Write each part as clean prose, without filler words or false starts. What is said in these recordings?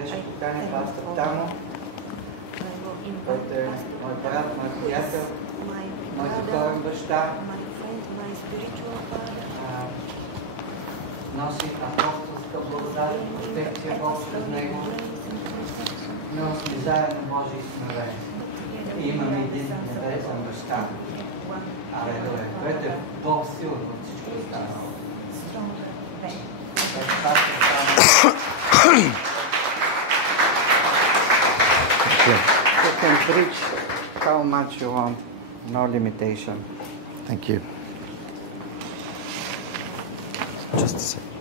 Ще поканя пастор Тамо, който е мой брат, мой приятел, мой духовен баща. Носи апостолска благодат, протекция Бог пред него. Но сме заедно Божи измерени. И имаме един небесен баща. Алелуя. Който е Бог силен от всичко останало. Пастор Тамо. You can preach how much you want, no limitation. Thank you. Just a second.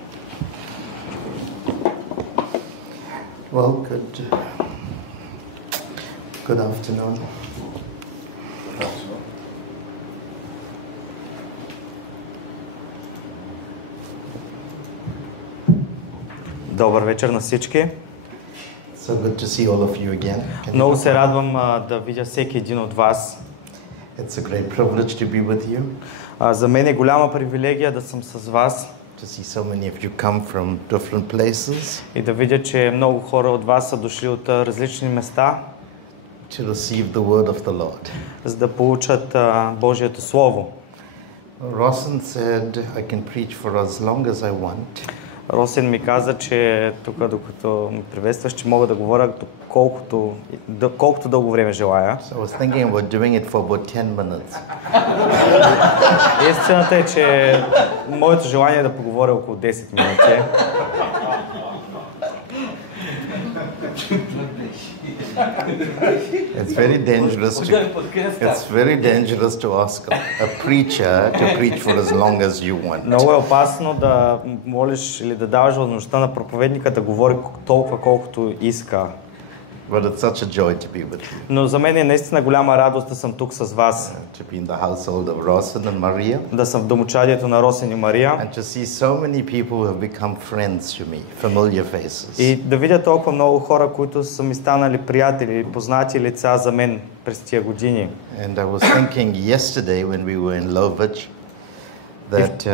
Well, good afternoon. Добър вечер на всички. So good to see all of you again. Много се радвам да видя всеки един от вас. It's a great privilege to be with you. За мен е голяма привилегия да съм с вас. To see so many of you come from different places. И да видя, че много хора от вас са дошли от различни места. To receive the word of the Lord. За да получат Божието Слово. Rosen said, I can preach for as long as I want. Росен ми каза, че тук, докато ме приветстваш, че мога да говоря колкото дълго време желая. So I was thinking about doing it for about 10 minutes. Истината е, че моето желание е да поговоря около 10 минути. It's very dangerous to ask a preacher to preach for as long as you want. Много е опасно да молиш или да даваш възможността на проповедника да говори толкова колкото иска. But it's such a joy to be with you. Но за мен е наистина голяма радост да съм тук с вас. To be in the household of Rosen and Maria. Да съм в домочадието на Росен и Мария. And to see so many people who have become friends to me, familiar faces. И да видя толкова много хора, които са ми станали приятели, познати лица за мен през тия години. And I was thinking yesterday when we were in Lovich that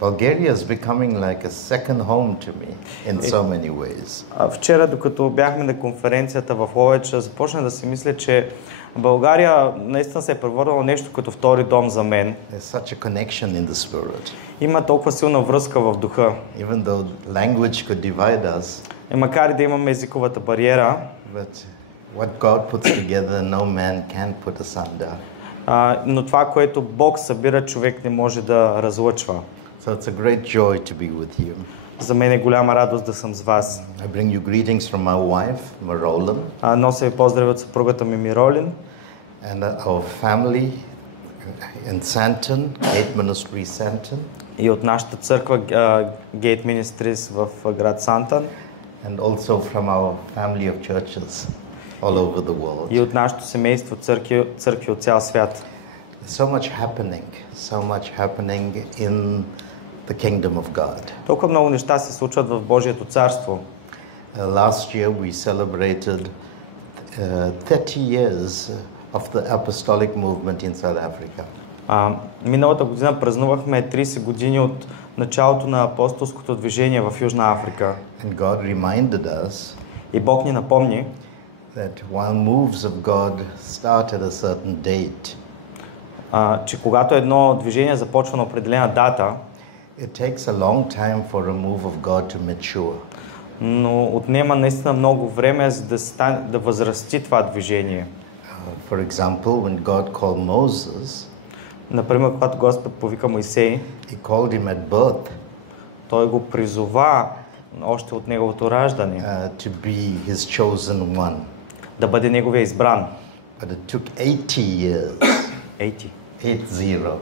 Bulgaria is becoming like a second home to me in so many ways. Вчера, докато бяхме на конференцията в Ловеч, започнах да си мисля, че България наистина се е превърнала нещо като втори дом за мен. There's such a connection in the spirit. Има толкова силна връзка в духа. Even though language could divide us. И макар и да имаме езиковата бариера, But what God puts together, no man can put asunder. Но това, което Бог събира, човек не може да разлъчва. So it's a great joy to be with you. За мен е голяма радост да съм с вас. I bring you greetings from my wife, Marolin. Нося ви поздрави от съпругата ми Миролин. And our family in Santon, Gate Ministry Santon. И от нашата църква Gate Ministries в град Сантън. And also from our family of churches all over the world. И от нашето семейство църкви от цял свят. So much happening in the kingdom of God. Толкова много неща се случват в Божието царство. Last year we celebrated 30 years of the apostolic movement in South Africa. Миналата година празнувахме 30 години от началото на апостолското движение в Южна Африка. And God reminded us И Бог ни напомни, that while moves of God start at a certain date, че когато едно движение започва на определена дата, it takes a long time for a move of God to mature. Но отнема наистина много време за да възрасти това движение. For example, when God called Moses, например, когато Господ повика Моисей, he called him at birth. Той го призова още от неговото раждане. To be his chosen one. Да бъде неговия избран. But it took 80 years. 80.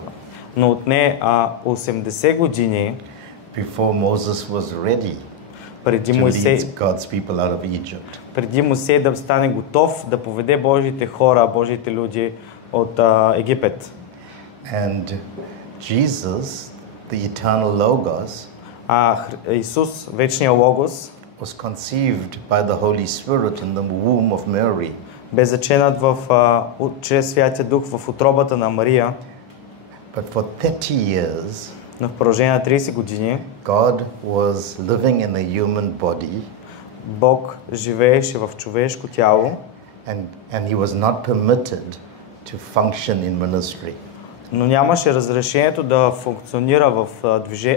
Но отне 80 години before Moses was ready преди to Моисей, lead God's people out of Egypt. Преди Моисей да стане готов да поведе Божиите хора, Божиите люди от Египет. And Jesus, the eternal Logos, Исус, вечния Логос, was conceived by the Holy Spirit in the womb of Mary. Бе заченат чрез Святия Дух в утробата на Мария. But for 30 years, Но в продължение на 30 години God was living in a human body. Бог живееше в човешко тяло and he was not permitted to function in ministry. но нямаше разрешението да функционира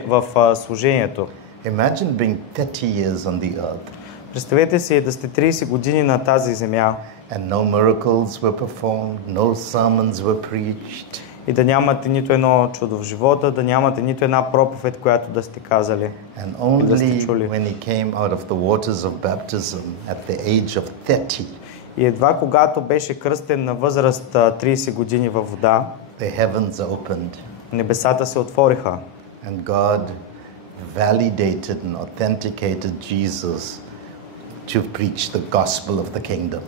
в служението. Imagine being 30 years on the earth Представете си да сте 30 години на тази земя and no miracles were performed, no sermons were preached, и да нямате нито едно чудо в живота, да нямате нито една проповед, която да сте казали. and only чули. when he came out of the waters of baptism at the age of 30, И едва когато беше кръстен на възраст 30 години във вода, the heavens opened небесата се отвориха and God validated and authenticated Jesus to preach the gospel of the kingdom.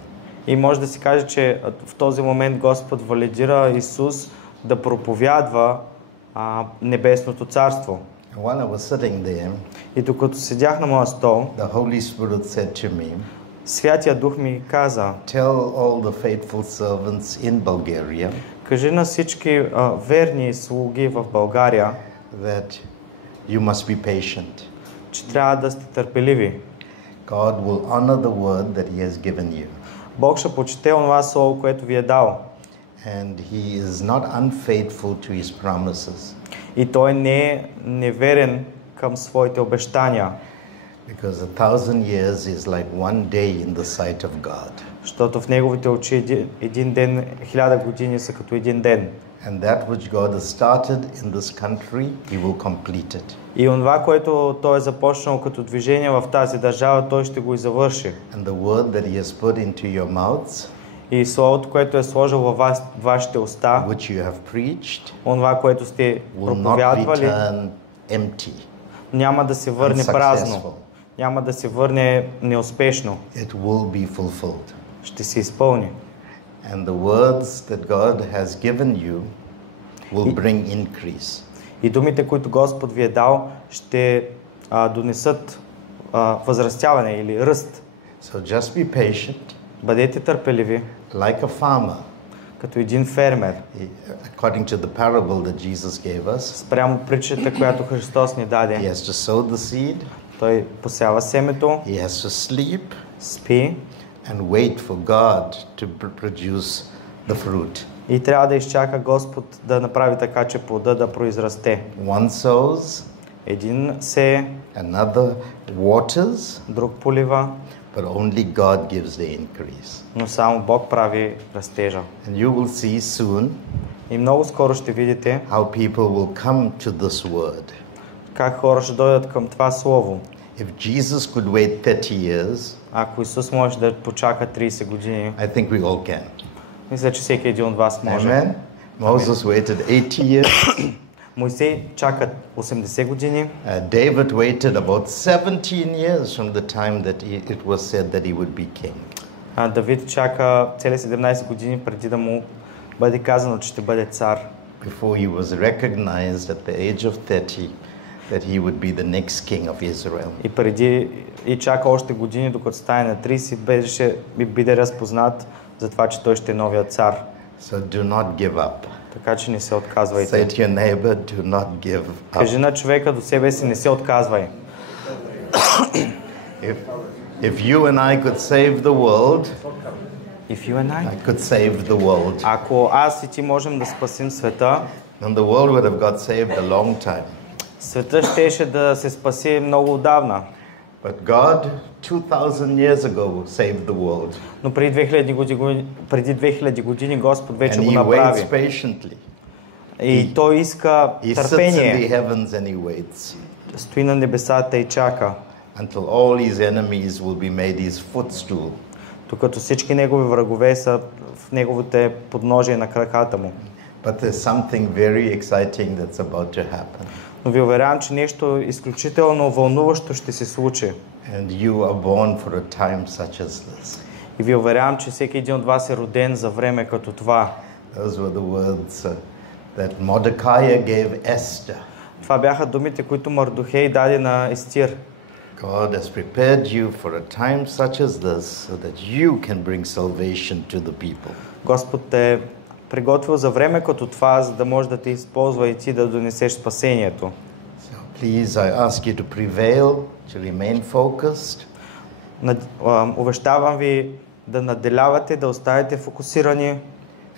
и може да се каже, че в този момент Господ валидира Исус да проповядва небесното царство. And while I was sitting there, И докато седях на моя стол, the Holy Spirit said to me, Святия Дух ми каза: tell all the faithful servants in Bulgaria кажи на всички верни слуги в България, that you must be patient. че трябва да сте търпеливи. God will honor the word that he has given you. Бог ще почете онова слово, което ви е дал. And he is not unfaithful to his promises, И той не е неверен към своите обещания, because 1,000 years is like one day in the sight of God. защото в неговите очи един ден, 1000 години са като един ден. And that which God has started in this country, he will complete it. И онова, което той е започнал като движение в тази държава, той ще го и завърши. And the word that he has put into your mouths, И словото, което е сложил във вашите уста, which you have preached, онова, което сте will not проповядвали, return empty, няма да се върне празно, unsuccessful. няма да се върне неуспешно, It will be fulfilled. ще се изпълни. And the words that God has given you will bring increase. И думите, които Господ ви е дал, ще донесат възрастяване или ръст. So just be patient, Бъдете търпеливи, like a farmer. като един фермер. According to the parable that Jesus gave us, Спрямо притчата, която Христос ни he даде, has to sow the seed, той посява семето, he has to sleep, спи and wait for God to produce the fruit. и трябва да изчака Господ да направи така, че плода да произрасте. One sows, Един сее, another waters, друг полива, but only God gives the increase. но само Бог прави растежа. And you will see soon И много скоро ще видите how people will come to this word. как хора ще дойдат към това слово. If Jesus could wait 30 years, Ако Исус може да почака 30 години, I think we all can. мисля, че всеки един от вас може. Amen. Moses waited 80 years. Моисей чака 80 години. David waited about 17 years from the time that it was said that he would be king. Давид чака цели 17 години преди да му бъде казано, че ще бъде цар. Before he was recognized at the age of 30 that he would be the next king of Israel. И чака още години, докато стане на 30, биде разпознат за това, че той ще е новият цар. So do not give up. Така че не се Say отказвайте. to your neighbor, do not give Кажи up. на човека до себе си, не се отказвай. If you and I could save the world, If you and I? I could save the world. Ако аз и ти можем да спасим света, And the world would have got saved a long time. света щеше да се спаси много отдавна. But God, 2000 years ago, saved the world. Но преди 2000 години Господ вече And го he waits направи. patiently. И той иска He sits in the търпение. heavens and he waits Стои на небесата и чака, until all his enemies will be made his footstool. докато всички негови врагове са в неговите подножия на краката му. But there's something very exciting that's about to happen. Но ви уверявам, че нещо изключително вълнуващо ще се случи. And you are born for a time such as this. И ви уверявам, че всеки един от вас е роден за време като това. Those were the words that Mordecai gave Esther. Това бяха думите, които Мардохей даде на Естир. God has prepared you for a time such as this so that you can bring salvation to the people. Господ те е приготвил за време като това, за да може да те използва и ти да донесеш спасението. So please, I ask you to prevail, to remain focused. Увещавам ви да наделявате, да оставите фокусирани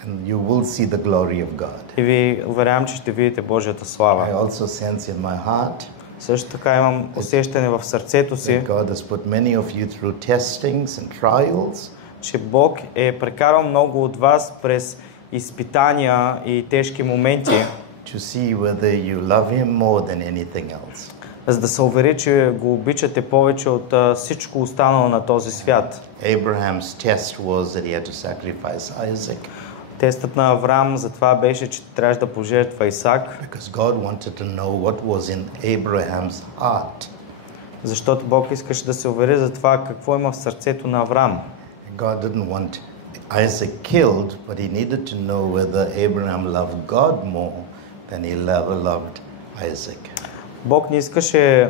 and you will see the glory of God. и ви уверявам, че ще видите Божията слава. I also sense in my heart Също така имам усещане в сърцето си, that God has put many of you through testings and trials, че Бог е прекарал много от вас през изпитания и тежки моменти, to see whether you love Him more than anything else. за да се увери, че го обичате повече от всичко останало на този свят. Abraham's test was that he had to sacrifice Isaac Тестът на Авраам за това беше, че трябваше да пожертва Исак, because God wanted to know what was in Abraham's heart. защото Бог искаше да се увери за това какво има в сърцето на Авраам. God didn't want Isaac killed, but he needed to know whether Abraham loved God more than he loved Isaac. Бог не искаше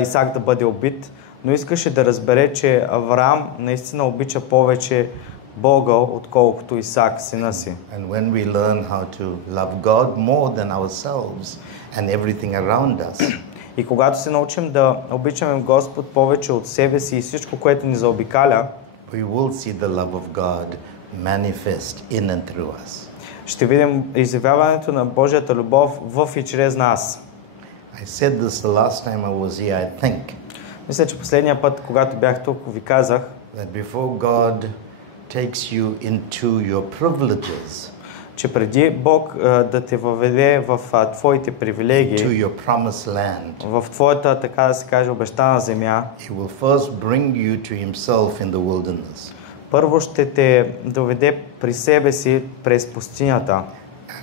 Исак да бъде убит, но искаше да разбере, че Авраам наистина обича повече Бога, отколкото Исак, сина си. And when we learn how to love God more than ourselves and everything around us, И когато се научим да обичаме Господ повече от себе си и всичко, което ни заобикаля, we will see the love of God manifest in and through us. ще видим изявяването на Божията любов в и чрез нас. I said this the last time I was here, I think, Мисля, че последния път, когато бях тук, ви казах, that before God takes you into your privileges, че преди Бог да те въведе в твоите to привилегии, your promised land, в твоята, така да се каже, обещана земя, He will first bring you to Himself in the wilderness. първо ще те доведе при себе си през пустинята.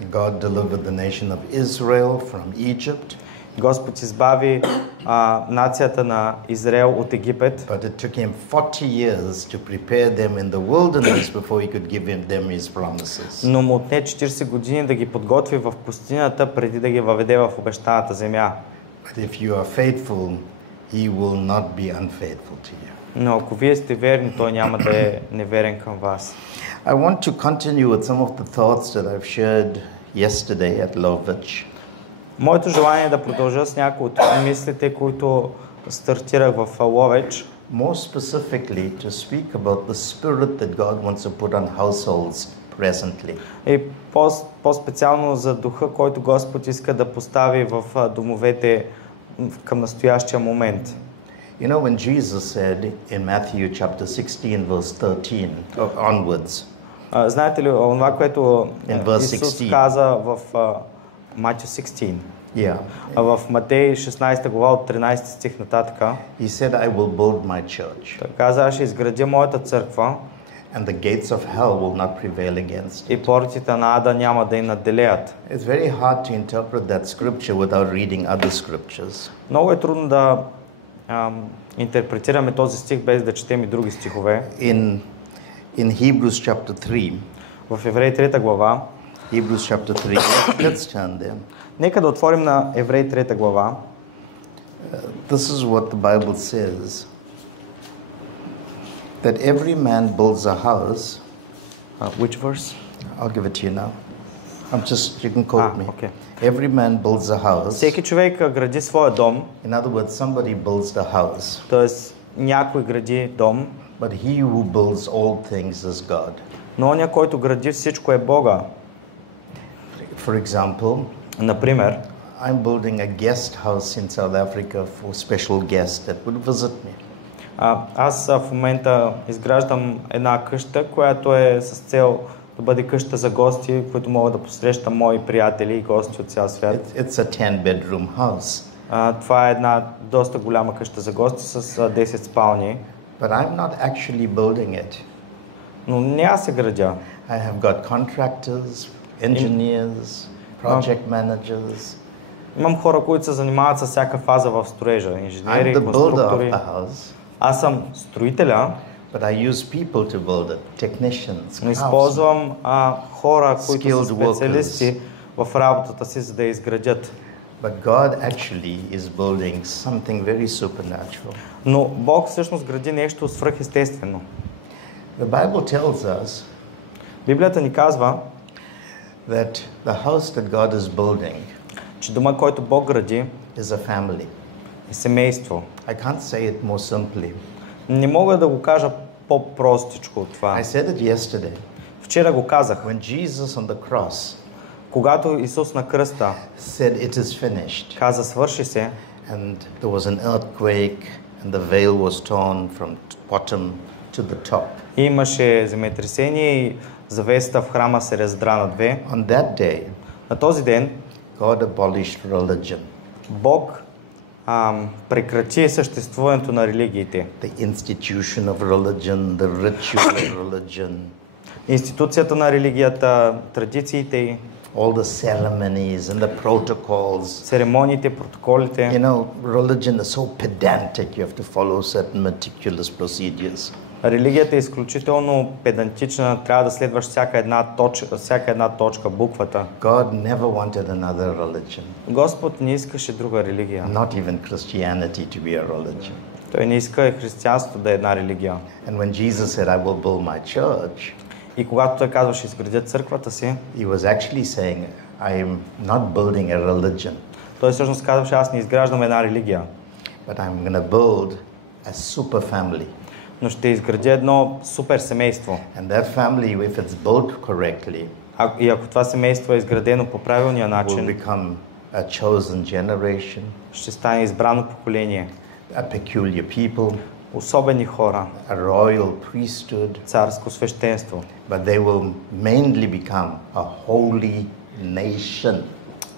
And God delivered the nation of Israel from Egypt, Господ избави нацията на Израел от Египет, but it took Him 40 years to prepare them in the wilderness before He could give them His promises. но му отне 40 години да ги подготви в пустинята, преди да ги въведе в обещаната земя. But if you are faithful, He will not be unfaithful to you. Но ако вие сте верни, той няма да е неверен към вас. I want to continue with some of the thoughts that I've shared yesterday at Lovich. Моето желание е да продължа с някои от мислите, които стартирах в Ловеч. More specifically, to speak about the spirit that God wants to put on households presently. И по-специално за духа, който Господ иска да постави в домовете към настоящия момент. You know, when Jesus said in Matthew chapter 16, verse 13 onwards, Знаете ли това, което In verse Исус 16. каза в Матю 16? yeah, В Матей 16 глава от 13 стих нататък, He said, I will build my church, той каза, аз ще изградя моята църква and the gates of hell will not prevail against it. и портите на ада няма да й надделеят. It's very hard to interpret that scripture without reading other scriptures. Много е трудно да интерпретираме този стих без да четем и други стихове. In Hebrews chapter 3, В Евреи 3 глава, Hebrews chapter 3, let's turn there. нека да отворим на Евреи 3 глава. This is what the Bible says, that every man builds a house. Which verse? I'll give it to you now. You can quote me. Okay. Every man builds a house. Всеки човек гради своя дом, In other words, somebody builds the house, т.е. някой гради дом, but he who builds all things is God. но оня, който гради всичко е Бога. For example, Например, I'm building a guest house in South Africa for special guests that would visit me. аз в момента изграждам една къща, която е с цел да бъде къща за гости, които могат да посрещам мои приятели и гости от цял свят. It's a 10-bedroom house. Това е една доста голяма къща за гости с 10 спални. But I'm not actually building it. Но не аз се градя. I have got contractors, engineers, project managers. Имам хора, които се занимават с всяка фаза в строежа. Инженери, I'm the builder of конструктори. the house, Аз съм строителя, but I use people to build it, technicians, но craftsmen. използвам хора, които са Skilled специалисти в работата си, за да я изградят. But God actually is building something very supernatural. Но Бог всъщност гради нещо свръхестествено. The Bible tells us Библията ни казва, that the house that God is building че дома, който Бог гради, is a family. е семейство. I can't say it more simply. Не мога да го кажа по-простичко от това. I said it yesterday. Вчера го казах. When Jesus on the cross Когато Исус на кръста said it is finished, каза свърши се, and there was an earthquake, and the veil was torn from bottom to the top. имаше земетресение и завесата в храма се раздра на две. On that day, На този ден God abolished religion. Бог прекрати съществуването на религиите. The institution of religion, the ritual of religion, Институцията на религията, традициите й, all the ceremonies and the protocols. церемониите, протоколите. You know, religion is so pedantic, you have to follow certain meticulous procedures. Религията е изключително педантична, трябва да следваш всяка една точка, буквата. God never wanted another religion, Господ не искаше друга религия. not even Christianity to be a religion. Той не иска християнството да е една религия. And when Jesus said, I will build my church, И когато той казва, ще изградя църквата си, he was actually saying, I am not building a religion, той всъщност казваше, аз не изграждам една религия, but I'm going to build a super family. но ще изградя едно супер семейство. And that family, if it's built correctly, И ако това семейство е изградено по правилния will начин, become a chosen generation, ще стане избрано поколение, a peculiar people, особени хора, a royal priesthood, царско свещенство. but they will mainly become a holy nation,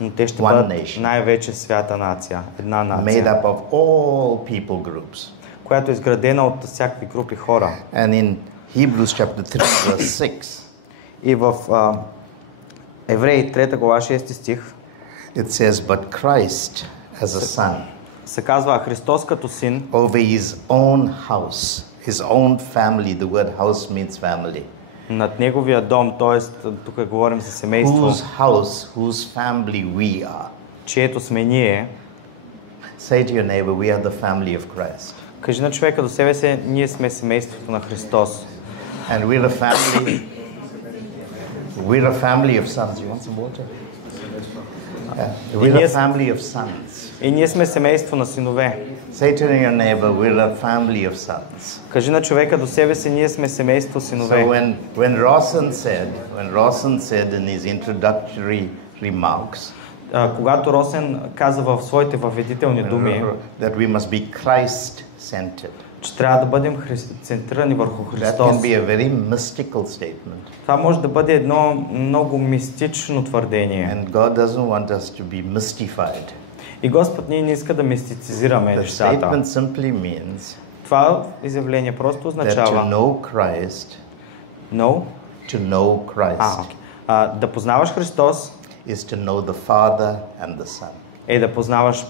Но те ще One бъдат nation. най-вече свята нация, една made нация, up of all people groups. която е изградена от всякакви групи хора. And in Hebrews chapter 3, verse 6, И в Евреи 3 глава 6 стих it says, but Christ as a son, се казва Христос като син over his own house, his own family. The word house means family. над неговия дом, т.е. тук говорим за семейство, Whose house, whose family we are. чието сме ние. Say to your neighbor, we are the family of Christ. Кажи на човека до себе си, ние сме семейството на Христос. And we're a family. We're a family of sons. You want some water? Yeah. We're a family of sons. И ние сме семейство на синове. Say to your neighbor, we're a family of sons. Кажи на човека до себе си, ние сме семейство синове. So when Rawson said in his introductory remarks, Когато Росен каза в своите въведителни думи, that we must be Christ-centered. че трябва да бъдем центрирани върху That Христос. can be a very mystical statement. Това може да бъде едно много мистично твърдение. And God doesn't want us to be mystified. И Господ не иска да мистицизираме The нещата. statement simply means Това изявление просто that to означава know Christ, no? to know Christ, Да познаваш Христос is to know the Father and the Son. е да познаваш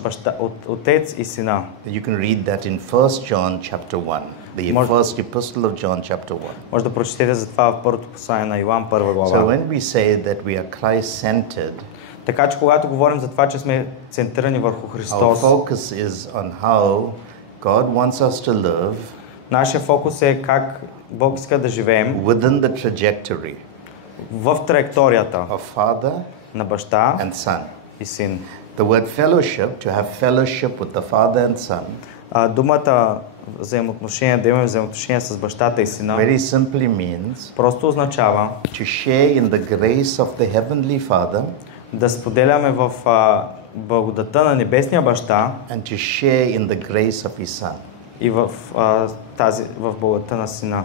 Отец и Сина. You can read that in 1 John chapter 1, the first epistle of John chapter 1. Може да прочетете за това в първото послание на Йоан, първа So глава. when we say that we are Christ-centered, Така че когато говорим за това, че сме центрирани върху our Христос, focus is on how God wants us to live нашия фокус е как Бог иска да живеем within the trajectory в траекторията of Father на баща and Son. и син. The word fellowship, to have fellowship with the Father and Son, Думата взаимоотношения, да имаме взаимоотношения с бащата и сина, very simply means просто означава to share in the grace of the Heavenly Father да споделяме в благодата на небесния баща and to share in the grace of His Son. и в благодата на сина.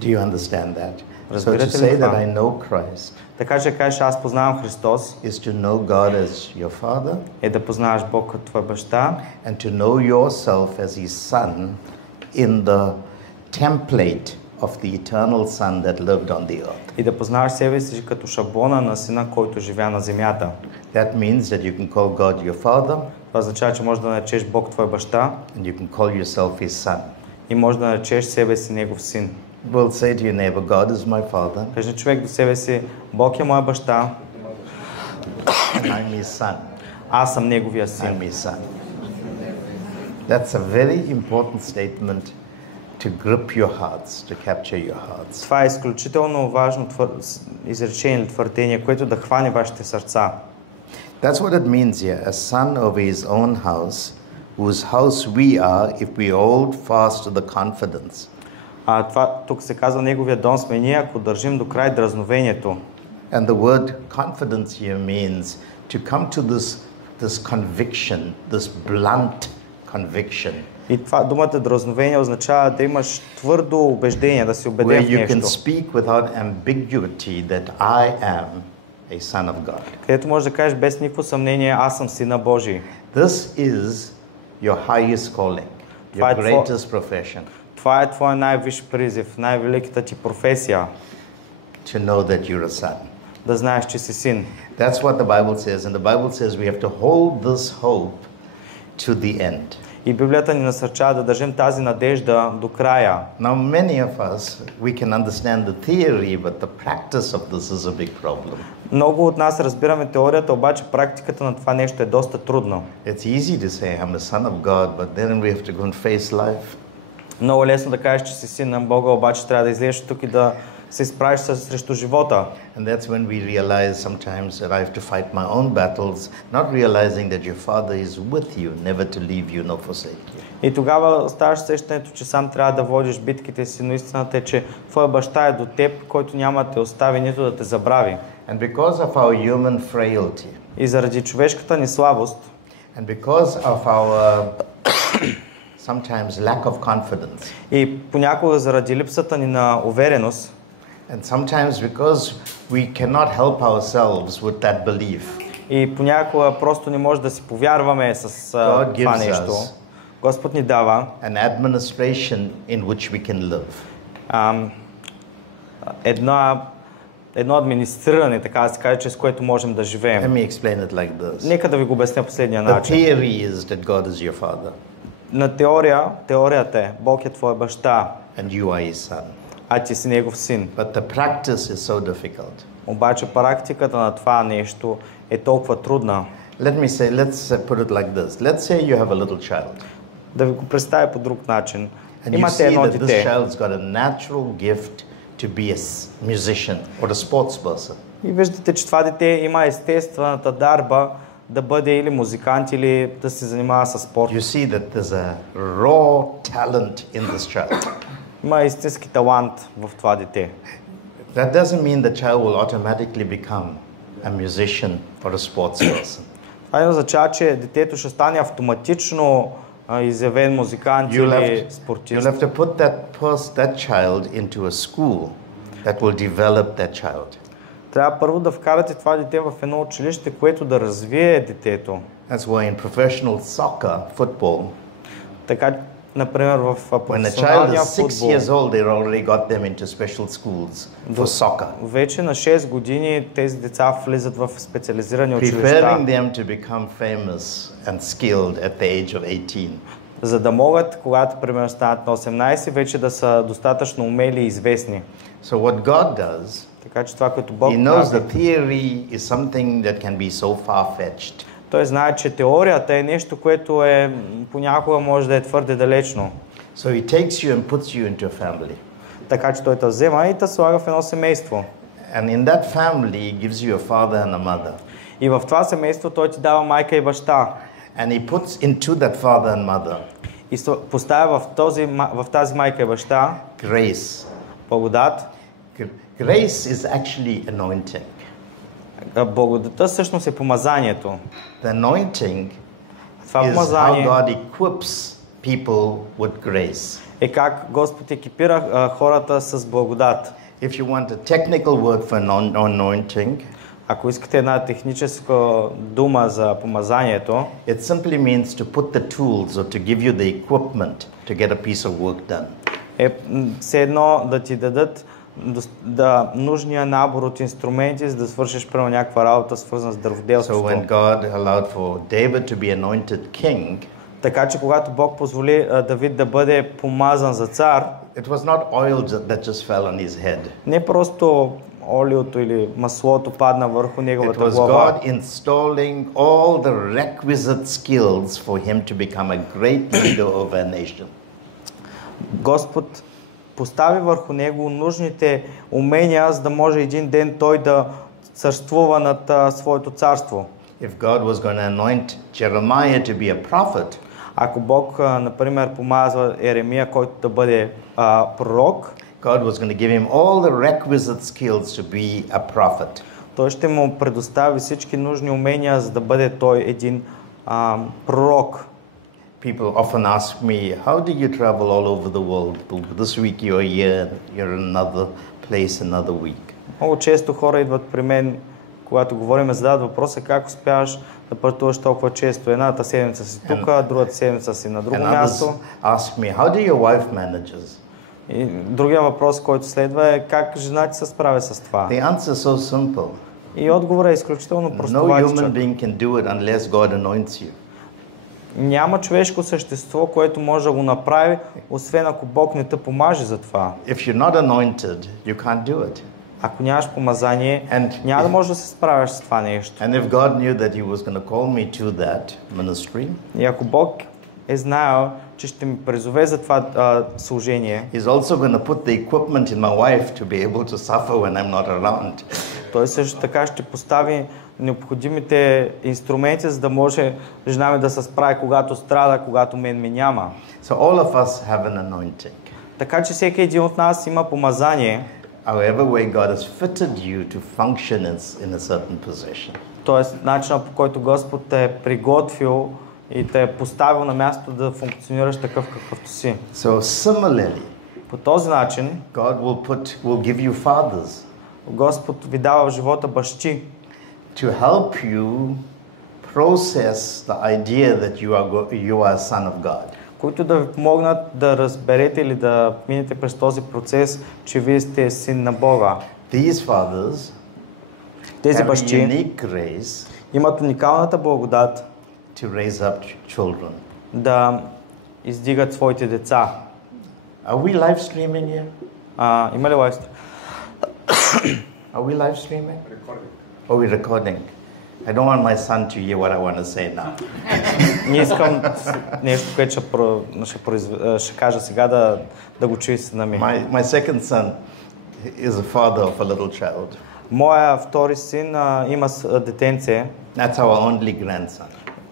Do you understand that? So to Разбирате ли say that това? I know Christ Така че кажеш, аз познавам Христос, is to know God as your Father е да познаваш Бог като твой баща and to know yourself as His Son in the template of the eternal Son that lived on the earth. и да познаваш себе си като шаблона на сина, който живя на земята. That means that you can call God your Father Това означава, че можеш да наречеш Бог твой баща and you can call yourself His Son. и можеш да наречеш себе си негов син. Well, say to your neighbor, God is my Father Кажи човек до себе си, Бог е моя баща, and I'm His Son. аз съм неговия син. I'm His Son. That's a very important statement to grip your hearts, to capture your hearts. Това е изключително важно изречение, твърдение, което да хване вашите сърца. That's what it means here. A son over his own house, whose house we are if we hold fast to the confidence. Тук се казва, неговия дом сме ние, ако държим до край дразновението. And the word confidence here means to come to this conviction, this blunt conviction. И това думата дразновение означава да имаш твърдо убеждение, да си убеден в Where you can нещо. speak without ambiguity that I am a son of God. Където можеш да кажеш без никакво съмнение, аз съм сина Божий. This is your highest calling, your greatest profession. Това е твоя най-висш призив, най-великата ти професия. To know that you're a son. Да знаеш, че си син. That's what the Bible says, and the Bible says we have to hold this hope to the end. И Библията ни насърчава да държим тази надежда до края. Now many of us, we can understand the theory, but the practice of this is a big problem. Много от нас разбираме теорията, обаче практиката на това нещо е доста трудно. It's easy to say I'm a son of God, but then we have to go and face life. Много лесно да кажеш, че си син на Бога, обаче трябва да излезеш тук и да се изправиш срещу живота. And that's when we realize sometimes that I have to fight my own battles, not realizing that your Father is with you, never to leave you nor forsake you. И тогава ставаш сещането, че сам трябва да водиш битките си, но истината е, че твоя баща е до теб, който няма да те остави, нито да те забрави. And because of our human frailty, И заради човешката ни слабост, and because of our sometimes lack of confidence, и понякога заради липсата ни на увереност, and sometimes because we cannot help ourselves with that belief, и понякога просто не може да си повярваме с God това gives нещо, us Господ ни дава an administration in which we can live. едно администриране, така да се каже, чрез което можем да Let живеем. me explain it like this. Нека да ви го обясня последния The начин. theory is that God is your Father На теорията е, Бог е твой баща, and you are His son. а ти си негов син. But the practice is so difficult. Обаче практиката на това нещо е толкова трудна. Let's put it like this. Let's say you have a little child. Да ви го представя по друг начин. And you Имате see едно that this дете child's got a natural gift to be a musician or a sports person. и виждате, че това дете има естествената дарба да бъде или музикант, или да се занимава с спорт. You see that there's a raw talent in this child. Има истински талант в това дете. That doesn't mean the child will automatically become a musician or a sports person. Това не означава, че детето ще стане автоматично изявен музикант You'll или have спортист. to put that child into a school that will develop that child. Трябва първо да вкарате това дете в едно училище, което да развие детето. That's why in professional soccer, football, Така, например, в when a child професионалния is 6 футбол, years old, they already got them into special schools for soccer, вече на 6 години тези деца влизат в специализирани preparing училища, them to become famous and skilled at the age of 18. за да могат, когато примерно станат на 18, вече да са достатъчно умели и известни. So what God does, Така че това, което Бог He knows прави, the theory is something that can be so far-fetched. той знае, че теорията е нещо, което понякога може да е твърде далечно. So He takes you and puts you into a family. Така че той те взема и те слага в едно семейство. And in that family, He gives you a father and a mother. И в това семейство той ти дава майка и баща. And He puts into that father and mother И поставя в тази майка и баща grace. благодат. Grace is actually anointing. Благодата всъщност е помазанието. The anointing Това is how помазание God equips people with grace. е как Господ екипира хората с благодат. If you want a technical word for anointing, Ако искате една техническа дума за помазанието, it simply means to put the tools or to give you the equipment to get a piece of work done. все едно да ти дадат нужния набор от инструменти, за да свършиш прямо някаква работа, свързана с So дърводелството. when God allowed for David to be anointed king, Така че когато Бог позволи Давид да бъде помазан за цар, it was not oil that just fell on his head. не просто олиото или маслото падна върху It неговата was глава. God installing all the requisite skills for him to become a great leader of a nation. Господ постави върху него нужните умения, за да може един ден той да царствува над своето царство. If God was going to anoint Jeremiah to be a prophet, Ако Бог, например, помазва Еремия, който да бъде пророк, God was going to give him all the requisite skills to be a prophet. той ще му предостави всички нужни умения, за да бъде той един пророк. People often ask me, how do you travel all over the world? This week you're here, you're in another place another week. Много често хора идват при мен, когато говорим, задават въпроса как успяваш да пътуваш толкова често. Едната седмица си тук, другата седмица си на друго място. Ask me, how do your wife manages? И другия въпрос, който следва е как жена ти се справя с това. The answer is so simple. И отговорът е изключително No простоватичен. human being can do it unless God anoints you. Няма човешко същество, което може да го направи, освен ако Бог не те помаже за това. If you're not anointed, you can't do it. Ако нямаш помазание, няма да можеш да се справиш с това нещо. And if God knew that He was going to call me to that ministry, И ако Бог е знаел, че ще ми призове за това служение, He's also going to put the equipment in my wife to be able to suffer when I'm not around. Той също така ще постави необходимите инструменти, за да може жена ми да се справи, когато страда, когато мен ми няма. So all of us have an anointing. Така че всеки един от нас има помазание, However way God has fitted you to function in a certain position. т.е. начинът, по който Господ те е приготвил и те е поставил на място да функционираш такъв какъвто си. So similarly, По този начин God will give you fathers Господ ви дава в живота бащи, to help you process the idea that you are a son of God. които да ви помогнат да разберете или да минете през този процес, че вие сте син на Бога. These fathers Тези have a бащи unique grace имат уникалната благодат to raise up children. да издигат своите деца. Are we live streaming here? Има ли лайфстрим? Are we live streaming? Are we recording? I don't want my son to hear what I want to say now. Не искам нещо, което ще кажа сега да го чуе сина ми. My second son is a father of a little child. Моя втори син има детенце. That's our only grandson.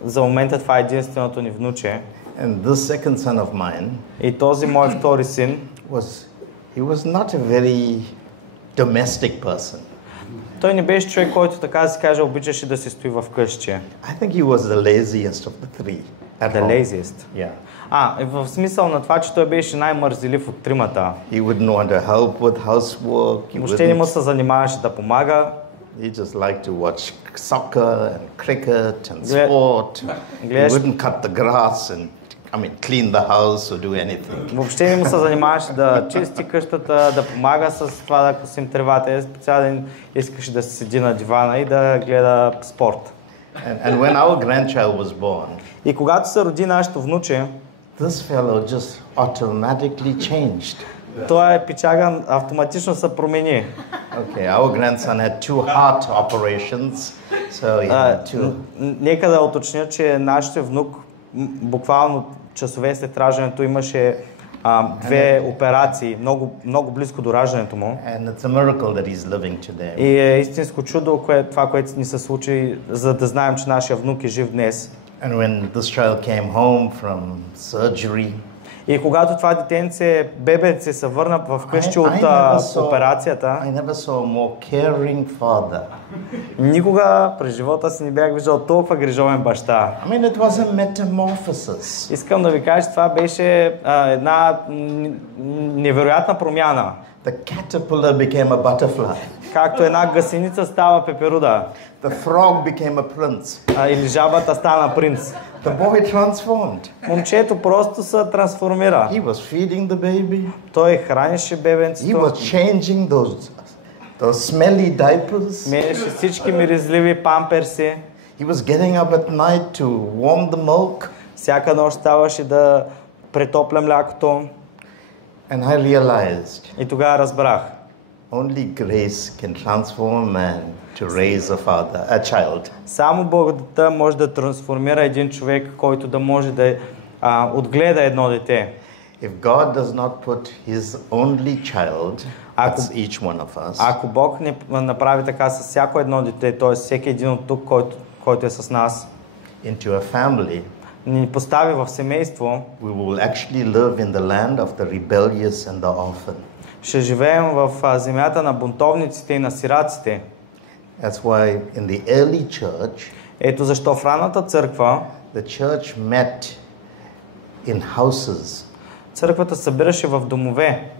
За момента това е единственото ни внуче. And this second son of mine И този мой втори син, he was not a very domestic person. той не беше човек, който така да се каже обичаше да се стои в къщи. I think he was the laziest of the three. The laziest. Yeah. В смисъл на това, че той беше най-мързелив от тримата. He wouldn't want to help with housework. Въобще не му се занимаваше да помага. He just liked to watch soccer and cricket and sport. He wouldn't cut the grass and clean the house or do anything. Въобще не му се занимаваше да чисти къщата, да помага с това да косим тревата. Специално искаше да седи на дивана и да гледа спорт. And when our grandchild was born, и когато се роди нашето внуче, this fellow just automatically changed. Той пичаган автоматично се промени. Okay, our grandson had 2 heart operations, so he had 2. Нека да уточня, че нашия внук буквално часове след раждането имаше 2 операции, много близко до раждането му. And it's a miracle that he's living today. И е истинско чудо това, което ни се случи, за да знаем, че нашия внук е жив днес. And when this child came home from surgery, и когато това детенце, бебенце се върна в къщи от операцията, I never saw a more caring father. Никога през живота си не бях виждал толкова грижовен баща. I mean, it was a metamorphosis. Искам да ви кажа, че това беше една невероятна промяна. The caterpillar became a butterfly. Както една гъсеница става пеперуда. The frog became a prince. Или жабата стана принц. The boy transformed. Момчето просто се трансформира. He was feeding the baby. Той хранеше бебенцето. He was changing those smelly diapers. Менеше всички миризливи памперси. He was getting up at night to warm the milk. Всяка нощ ставаше да претопля млякото. And I realized. И тогава разбрах. Only grace can transform a man to raise a child. Само благодата може да трансформира един човек, който да може да отгледа едно дете. If God does not put his only child, that's each one of us. Ако Бог не направи така с всяко едно дете, т.е. всеки един от тук, който е с нас, into a family, ни постави в семейство, we will actually live in the land of the rebellious and the orphan. ще живеем в земята на бунтовниците и на сираците. That's why in the early church, Ето защо в ранната църква the church met in houses. църквата събираше в домове.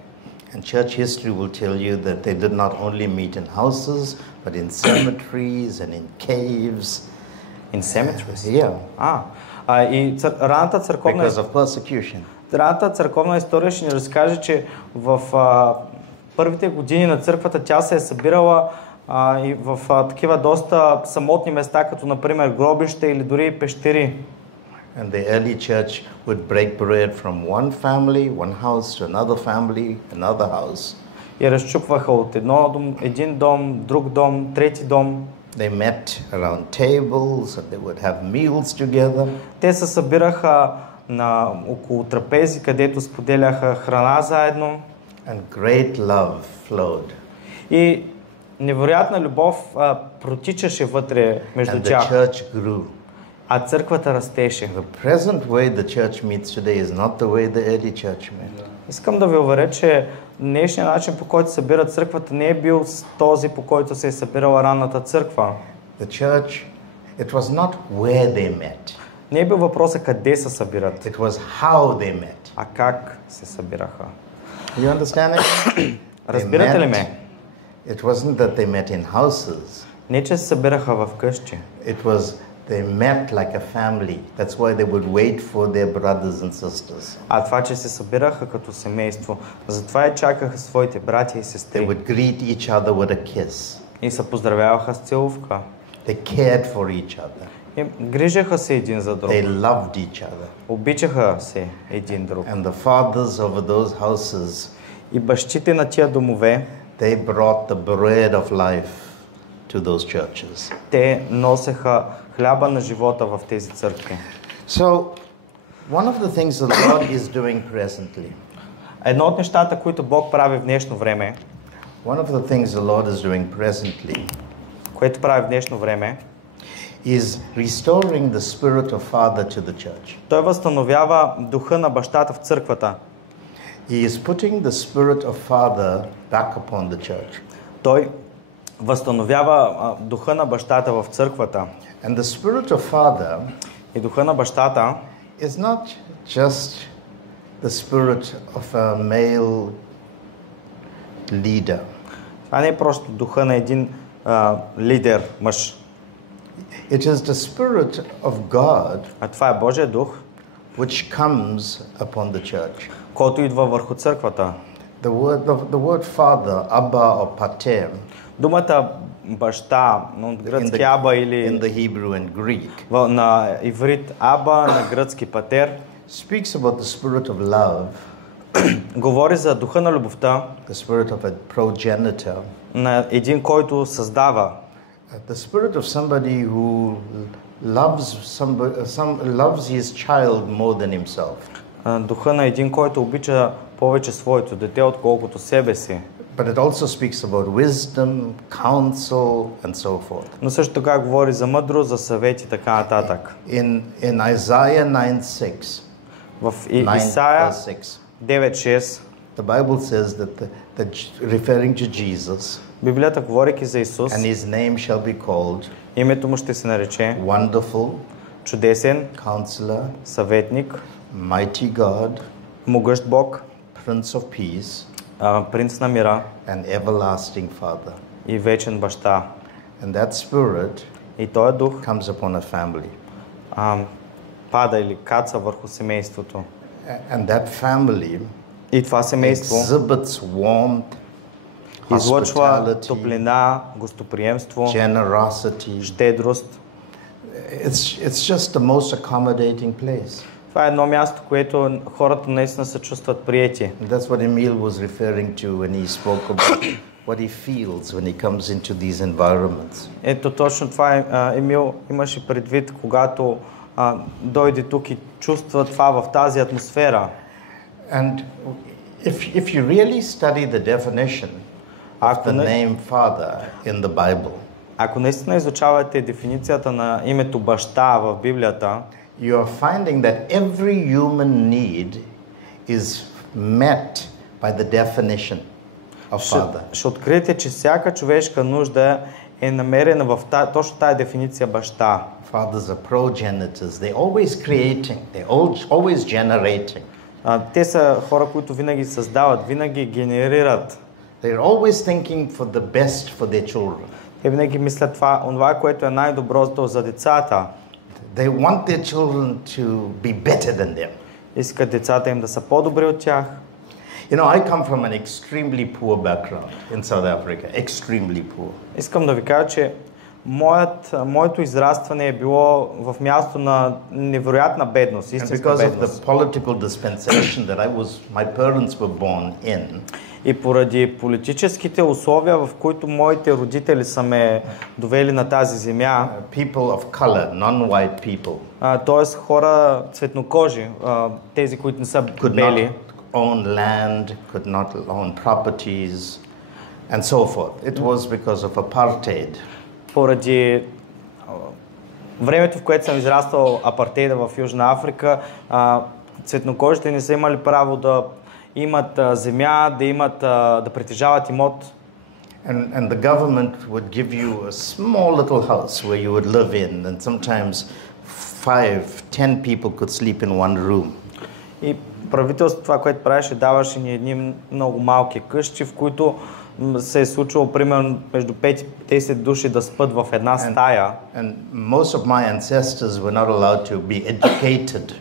And church history will tell you that they did not only meet in houses, but in cemeteries and in caves. In cemeteries? Yeah, И ранната църковна because of persecution. Ранната църковна история ще ни разкаже, че в първите години на църквата тя се е събирала и в такива доста самотни места, като например гробища или дори и пещери. And the early church would break bread from one family, one house to another family, another house. И разчупваха от един дом, друг дом, трети дом. They met around tables and they would have meals together. Те се събираха около трапези, където споделяха храна заедно. And great love flowed. И невероятна любов протичаше вътре между And the тях. church grew. А църквата растеше. The present way the church meets today is not the way the early church met. Искам да ви уверя, че днешният начин, по който се събира църквата, не е бил този, по който се е събирала ранната църква. The church, it was not where they met. Не е бил въпросът къде се събират, It was how they met. а как се събираха. You understand it? Разбирате ли ме? It wasn't that they met in houses. Не, че се събираха в къщи. It was they met like a family. That's why they would wait for their brothers and sisters. А това, че се събираха като семейство, затова и чакаха своите братя и They сестри. would greet each other with a kiss. И се поздравяваха с целувка. They cared for each other. И грижаха се един за друг. They loved each other. Обичаха се един друг. And the fathers over those houses, И бащите на тия домове, they brought the bread of life to those churches. те носеха хляба на живота в тези църкви. So, one of the things the Lord is doing presently, Едно от нещата, които Бог прави в днешно време, one of the things the Lord is doing presently което прави в днешно време, is restoring the spirit of Father to the church. Той възстановява духа на бащата в църквата. He is putting the spirit of Father back upon the church. Той възстановява духа на бащата в църквата. And the spirit of Father И духа на бащата is not just the spirit of a male leader. това не е просто духа на един лидер, мъж. It is the spirit of God А това е Божия дух, which comes upon the church. който идва върху църквата. The word father, Abba or Pater, Думата баща, от гръцки Аба in или the Hebrew and Greek, на иврит Аба, на гръцки Патер, speaks about the spirit of love, говори за духа на любовта, the spirit of a progenitor, на един, който създава. the spirit of somebody who loves his child more than himself. Духа на един, който обича повече своето дете, отколкото себе си. But it also speaks about wisdom, counsel, and so forth. Но също така говори за мъдрост, за съвет и така нататък. In Isaiah 9:6, В Исаия 9:6, 9:6 the Bible says that referring to Jesus, Библията, говорейки за Исус, and his name shall be called името му ще се нарече Wonderful, Чудесен, Counselor, Съветник, Mighty God, Могъщ Бог, Prince of Peace, Принц на мира and Everlasting Father. и Вечен Баща. And that spirit И този дух comes upon a family. пада или каца върху семейството. And that family И това семейство exhibits warmth, излъчва hospitality, топлина, гостоприемство, generosity. щедрост. It's just the most accommodating place. Това е едно място, което хората наистина се чувстват приети. And that's what Emil was referring to when he spoke about what he feels when he comes into these environments. Ето точно това Емил имаше предвид, когато дойде тук и чувства това в тази атмосфера. And if you really study the definition of the name Father in the Bible, Ако наистина изучавате дефиницията на името баща в Библията, you are finding that every human need is met by the definition of father. Ще откриете, че всяка човешка нужда е намерена в точно тая дефиниция баща. Fathers are progenitors. They're always creating. They're always generating. Те са хора, които винаги създават, винаги генерират. They're always thinking for the best for their children. Те винаги мислят това, което е най-доброто за децата. They want their children to be better than them. Искат децата им да са по-добри от тях. You know, I come from an extremely poor background in South Africa. Extremely poor. Искам да ви кажа, че моето израстване е било в място на невероятна бедност, истинска And because of бедност. the political dispensation that my parents were born in, И поради политическите условия, в които моите родители са ме довели на тази земя, people of color, non-white people, т.е. хора цветнокожи, тези, които не са could бели, not own land, could not own properties, and so forth. It was because of apartheid. поради времето, в което съм израствал, апартейда в Южна Африка, цветнокожите не са имали право да имат земя, да притежават имот. And the government would give you a small little house where you would live in, and sometimes 5-10 people could sleep in one room. И правителството това, което правеше, даваше ни едни много малки къщи, в които се е случило примерно между 5 и 10 души да спят в една стая. And most of my ancestors were not allowed to be educated.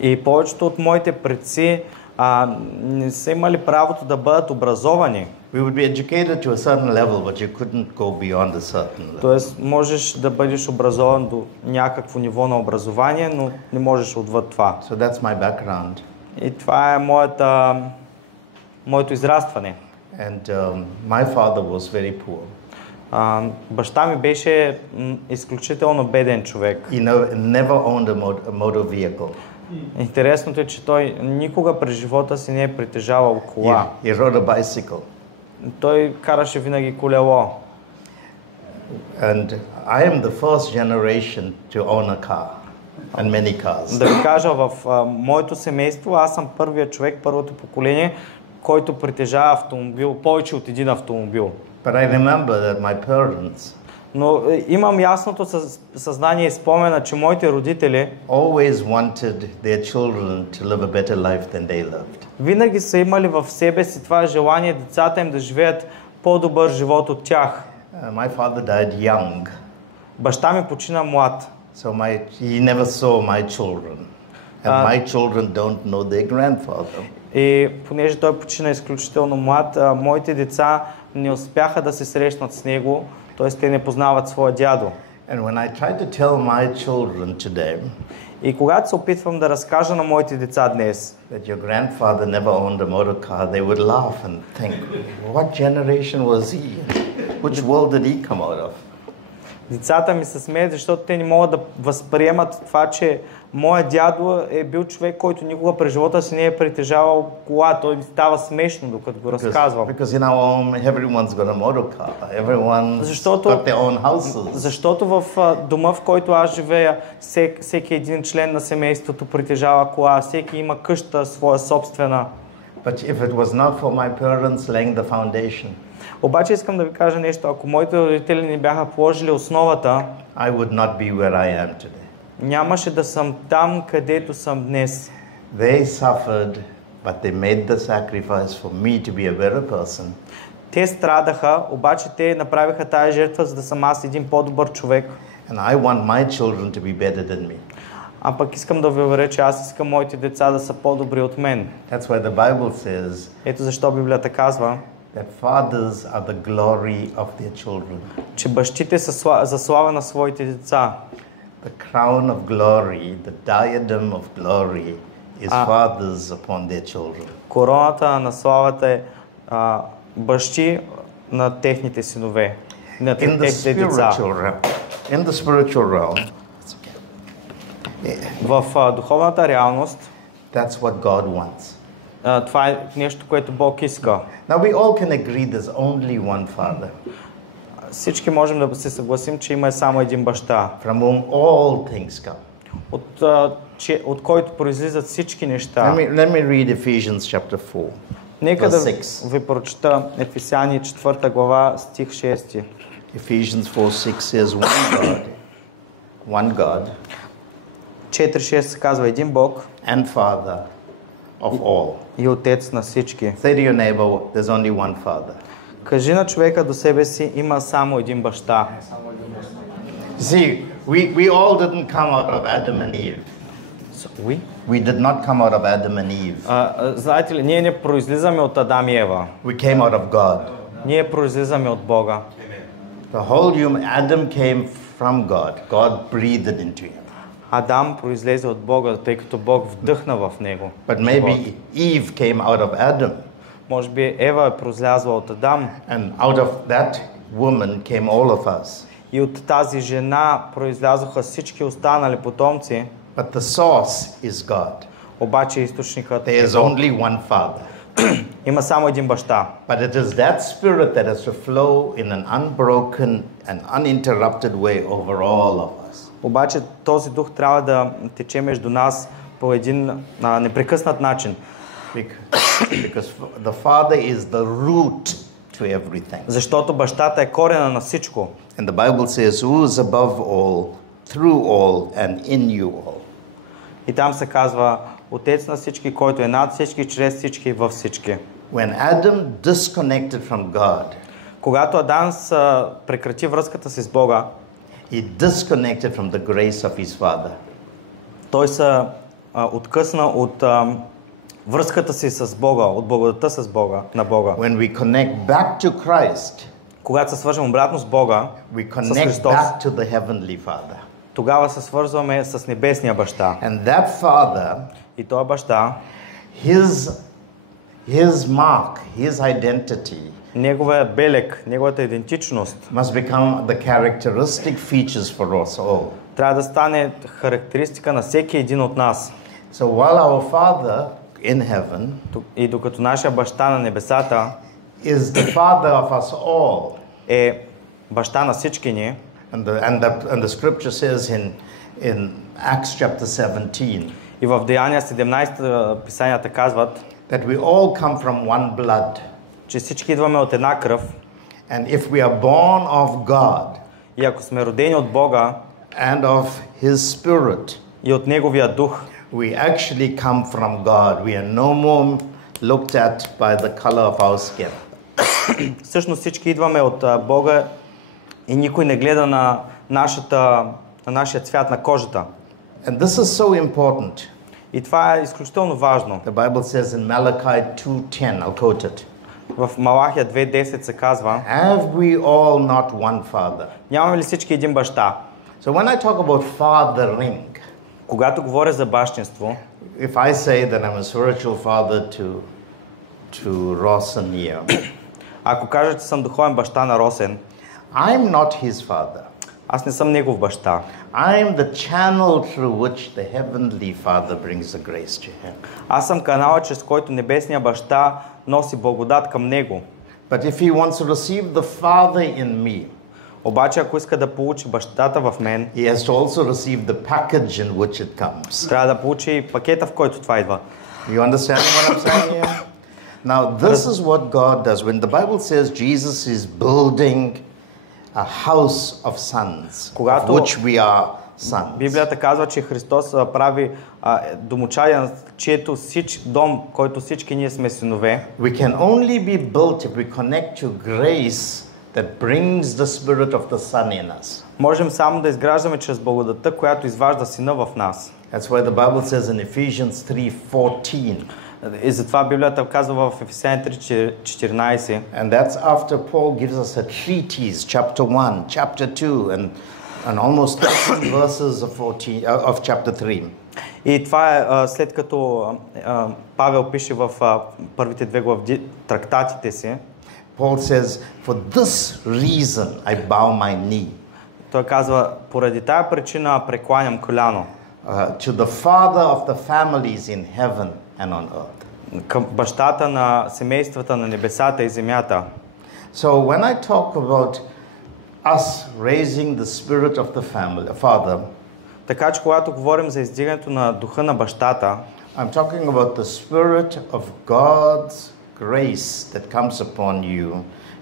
И повечето от моите предци не са имали правото да бъдат образовани. We would be educated to a certain level, but you couldn't go beyond a certain level. Тоест, можеш да бъдеш образован до някакво ниво на образование, но не можеш отвъд това. So that's my background. И това е моето израстване. And my father was very poor. Баща ми беше изключително беден човек. He never owned a motor vehicle. Интересното е, че той никога през живота си не е притежавал кола. He rode a bicycle. Той караше винаги колело. And I am the first generation to own a car and many cars. Да ви кажа, в моето семейство аз съм първият човек, първото поколение, който притежава автомобил, повече от един автомобил. But I remember that my parents Но имам ясното съзнание и спомена, че моите родители always wanted their children to live a better life than they lived. винаги са имали в себе си това желание децата им да живеят по-добър живот от тях. My father died young, Баща ми почина млад. so he never saw my children. And my children don't know their grandfather. И понеже той почина изключително млад, моите деца не успяха да се срещнат с него, т.е. те не познават своя дядо. And when I try to tell my children today И когато се опитвам да разкажа на моите деца днес, that your grandfather never owned a motor car, they would laugh and think, what generation was he? Which world did he come out of? децата ми се смеят, защото те не могат да възприемат това, че моят дядо е бил човек, който никога през живота си не е притежавал кола. Той ми става смешно, докато го разказвам. Because in our home, everyone's got a motor car. Everyone's got their own houses. Защото в дома, в който аз живея, всеки един член на семейството притежава кола, всеки има къща своя собствена. But if it was not for my parents laying the foundation, Обаче искам да ви кажа нещо. Ако моите родители не бяха положили основата, I would not be where I am today. нямаше да съм там, където съм днес. They suffered, but they made the sacrifice for me to be a better person. Те страдаха, обаче те направиха тая жертва, за да съм аз един по-добър човек. And I want my children to be better than me. А пък искам да ви уверя, че аз искам моите деца да са по-добри от мен. That's why the Bible says Ето защо Библията казва, that fathers are the glory of their children. че бащите са за слава на своите деца. The crown of glory, the diadem of glory is fathers upon their children. Короната на славата е бащи на техните синове, на техните деца. In the spiritual realm, В духовната реалност, that's what God wants. това е нещо, което Бог иска. Now we all can agree there's only one father, Всички можем да се съгласим, че има само един баща, from whom all things come. от който произлизат всички неща. Let me read Ephesians chapter 4. Нека да verse 6. ви прочета Ефесяни 4 глава, стих 6. Ephesians 4:6 says one God 4:6 се казва един Бог and Father of all. и Отец на всички. Say to your neighbor, there's only one Father. Кажи на човека до себе си, има само един баща. See, we all didn't come out of Adam and Eve. We did not come out of Adam and Eve. Знаете ли, ние не произлизаме от Адам и Ева. We came out of God. Ние произлизаме от Бога. The whole Adam came from God. God breathed into him. Адам произлезе от Бога, тъй като Бог вдъхна в него. But maybe Eve came out of Adam. Може би Ева е произлязла от Адам. And out of that woman came all of us. И от тази жена произлязоха всички останали потомци. But the source is God. Обаче източникът There is only one Father. Има само един баща. But it is that spirit that has to flow in an unbroken and uninterrupted way over all of us. Обаче този дух трябва да тече между нас по един непрекъснат начин. Because the Father is the root to everything. Защото бащата е корена на всичко. And the Bible says, who is above all, through all, and in you all. И там се казва, Отец на всички, който е над всички, чрез всички и във всички. When Adam disconnected from God, когато Адам прекрати връзката си с Бога, he disconnected from the grace of his father. Той се откъсна от връзката си с Бога, от благодата с Бога, на Бога. When we connect back to Christ, когато се свържем обратно с Бога, we с connect Христос, back to the heavenly Father. тогава се свързваме с небесния баща. And that Father, и този баща, his mark, his identity, неговия белег, неговата идентичност must become the characteristic features for us all. Трябва да стане характеристика на всеки един от нас. So while our Father in heaven, и докато нашия баща на небесата is the Father of us all, е баща на всички ни, and the scripture says in Acts chapter 17, и в Деяния 17 писанията казват, that we all come from one blood. Че всички идваме от една кръв. And if we are born of God, и ако сме родени от Бога, and of His Spirit, и от Неговия дух, we actually come from God. We are no more looked at by the color of our skin. Всъщност всички идваме от Бога и никой не гледа на нашия цвят на кожата. And this is so important. И това е изключително важно. The Bible says in Malachi 2:10, I'll quote it. В Малахия 2:10 се казва: Have we all not one Father? Нямаме ли всички един баща? So when I talk about fathering, когато говоря за бащинство, if I say that I'm a spiritual father to Rosen here, ако кажа, че съм духовен баща на Росен, I'm not his father. Аз не съм негов баща. I am the channel through which the heavenly Father brings the grace to him. Аз съм канала, чрез който небесния баща носи благодат към него. But if he wants to receive the Father in me, обаче ако иска да получи бащата в мен, he has to also receive the package in which it comes. Трябва да получи пакета, в който това идва. You understand what I'm saying here? Now this is what God does. When the Bible says Jesus is building a house of sons, of which we are sons. Библията казва, че Христос прави домочаден, чието дом, който всички ние сме синове. We can only be built if we connect to grace that brings the spirit of the Son in us. Можем само да изграждаме чрез благодата, която изважда Сина в нас. That's why the Bible says in Ephesians 3:14. И затова Библията казва в Ефесяни 3:14. And that's after Paul gives us a treatise, chapter 1, chapter 2, and almost 13 verses of chapter 3. И това е след като Павел пише в първите две глави трактатите си. Paul says, for this reason I bow my knee. Той казва, поради тая причина прекланям коляно. To the Father of the families in heaven and on earth. Към бащата на семействата на небесата и земята. So when I talk about us raising the spirit of the family, Father, Така че когато говорим за издигането на духа на бащата, I'm talking about the spirit of God's grace that comes upon you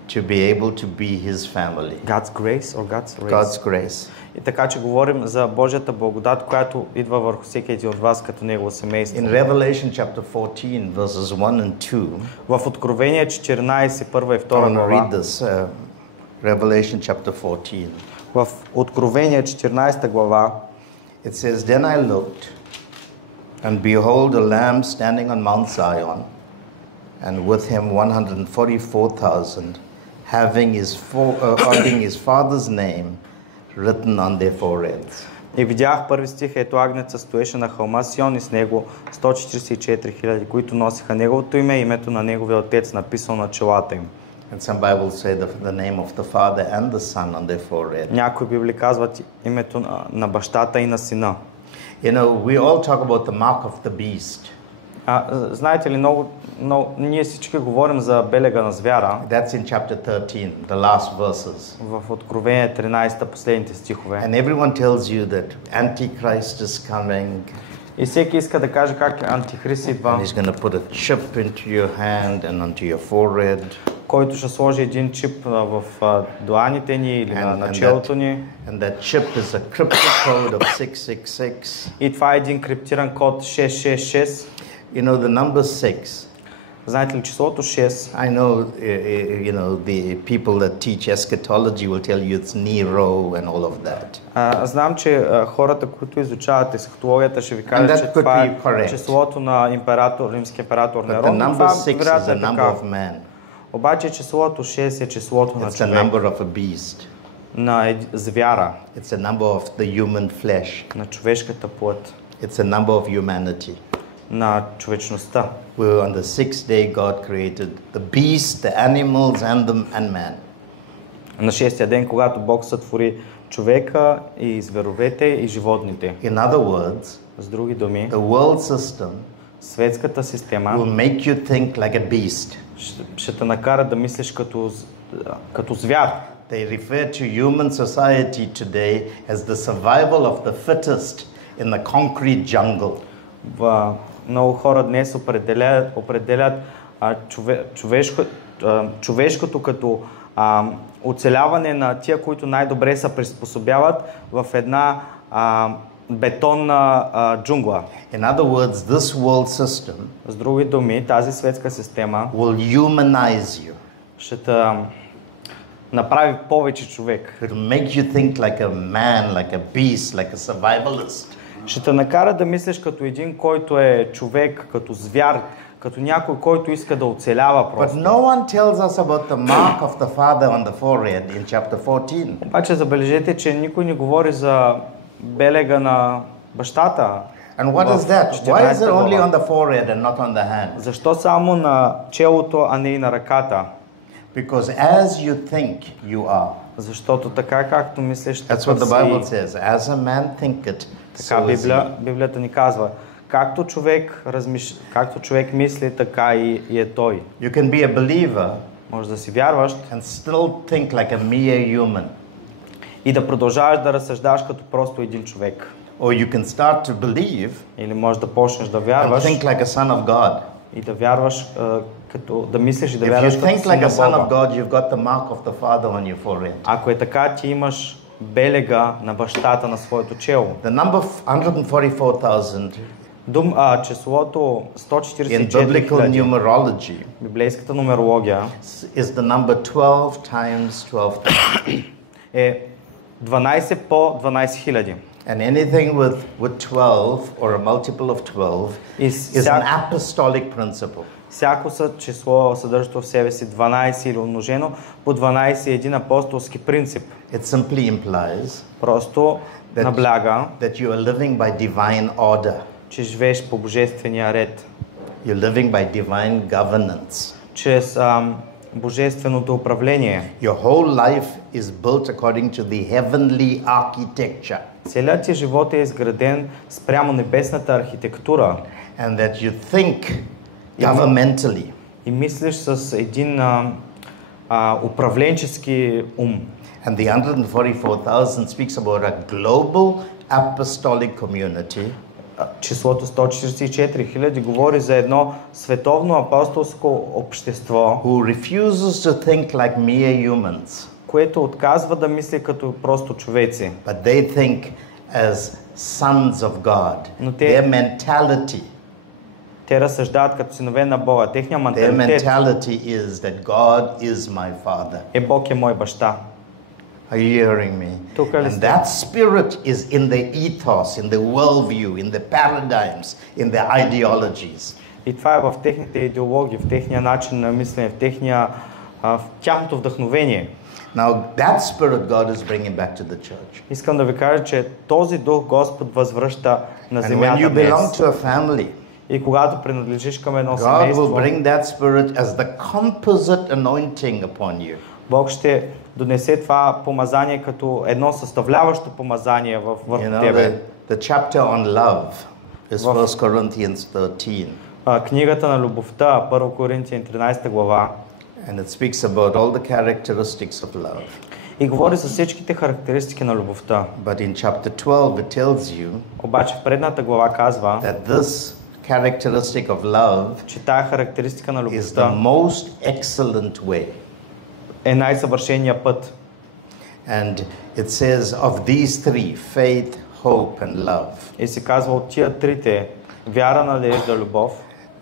to be able to be His family. God's grace or God's race? God's grace. И така че говорим за Божията благодат, която идва върху всеки един от вас като негово семейство. In Revelation chapter 14, verses 1 and 2, В Откровение 14, първа и I втора want to read глава, this. Revelation chapter 14. в Откровение 14 глава, It says, Then I looked, and behold, a lamb standing on Mount Zion, and with him 144,000, having his father's name written on their foreheads. и видях, първи стих, ето агнеца стоеше на хълма Сион и с него 144 000, които носиха неговото име и името на неговия отец написано на челата им. And some Bibles say the name of the Father and the Son on their forehead. Някои Библии казват името на бащата и на сина. You know, we all talk about the mark of the beast. Знаете ли, ние всички говорим за белега на звяра. That's in chapter 13, the last verses. В Откровение 13, последните стихове. And everyone tells you that Antichrist is coming. И всеки иска да каже как Антихрист идва, And he's going to put a chip into your hand and onto your forehead. който ще сложи един чип в дланите ни или на челото ни. And that chip is a cryptic code of 666. И това е един криптиран код 666. You know the number 6. Знаете ли числото 6? I know, you know, the people that teach eschatology will tell you it's Nero and all of that. Знам, че хората, които изучават есхатологията, ще ви кажат, че това е числото на римския император Нерон. But the number 6 is the number of man. Обаче числото 6 е числото на It's the number of a beast. На звяра. It's the number of the human flesh. На човешката плът. It's the number of humanity. На човечността. Where on the sixth day God created the beast, the animals and man. На шестия ден, когато Бог сътвори човека и зверовете и животните. In other words, с други думи, the world system светската система will make you think like a beast. Ще те накара да мислиш като звяр. They refer to human society today as the survival of the fittest in the concrete jungle. Много хора днес определят човешкото като оцеляване на тия, които най-добре се приспособяват в една бетонна джунгла. In other words, this world system с други думи, тази светска система will humanize you. Ще те направи повече човек. It will make you think like a man, like a beast, like a survivalist. Ще те накара да мислиш като един, който е човек, като звяр, като някой, който иска да оцелява просто. But no one tells us about the mark of the Father on the forehead in chapter 14. Обаче забележете, че никой не говори за белега на бащата. And what is that? Why is it only on the forehead and not on the hand? Защо само на челото, а не и на ръката? Because as you think, you are. Защото така както мислиш, така си. That's what the Bible says. As a man thinketh, така Библията ни казва. Както човек мисли, така и е той. You can be a believer. Може да си вярваш and still think like a mere human. И да продължаваш да разсъждаваш като просто един човек. Or you can start to believe. Или можеш да почнеш да вярваш. And think like a son of God. И да вярваш да мислиш и да вярваш като син на Бога. If you think like a son of God, you've got the mark of the Father on your forehead. Ако е така, ти имаш белега на бащата на своето чело. The number 144,000 числото 144 in biblical numerology библейската нумерология is the number 12 times 12,000. Е 12 по 12,000. And anything with 12 or a multiple of 12 is an apostolic principle. Всяко число съдържащо в себе си 12 или умножено по 12 е един апостолски принцип. It simply implies просто набляга, that you are living by divine order. Че живееш по божествения ред. You're living by divine governance. Чрез божественото управление. Your whole life is built according to the heavenly architecture. Целият ти живот е изграден спрямо небесната архитектура. And that you think governmentally. И мислиш с един управленчески ум. And the 144,000 speaks about a global apostolic community Числото 144 хиляди говори за едно световно апостолско общество, who refuses to think like mere humans, което отказва да мисли като просто човеци. but they think as sons of God. Но те- Their mentality, Те разсъждават като синове на Бога. Техният their менталитет mentality is that God is my Father. е Бог е мой баща. Are you hearing me? Тук ли And сте? that spirit is in the ethos, in the worldview, in the paradigms, in the ideologies. И това е в техните идеологии, в техния начин на мислене, в тяхното вдъхновение. Now, that spirit God is bringing back to the church. Искам да ви кажа, че този дух Господ възвръща на And when земята you belong днес. to a family, И когато принадлежиш към едно God will семейство, bring that spirit as the composite anointing upon you. Бог ще донесе това помазание като едно съставляващо помазание върху You know, тебе. the chapter on love is Wow. 1 Corinthians 13. Книгата на любовта, 1 Коринтияни 13 глава, And it speaks about all the characteristics of love. и говори за всичките характеристики на любовта. But in chapter 12, it tells you Обаче в предната глава казва, that this characteristic of love че тая характеристика на is the любовта most excellent way. е най-съвършения път. And it says of these three, faith, hope, and love. И се казва от тия трите, вяра, надежда, любов,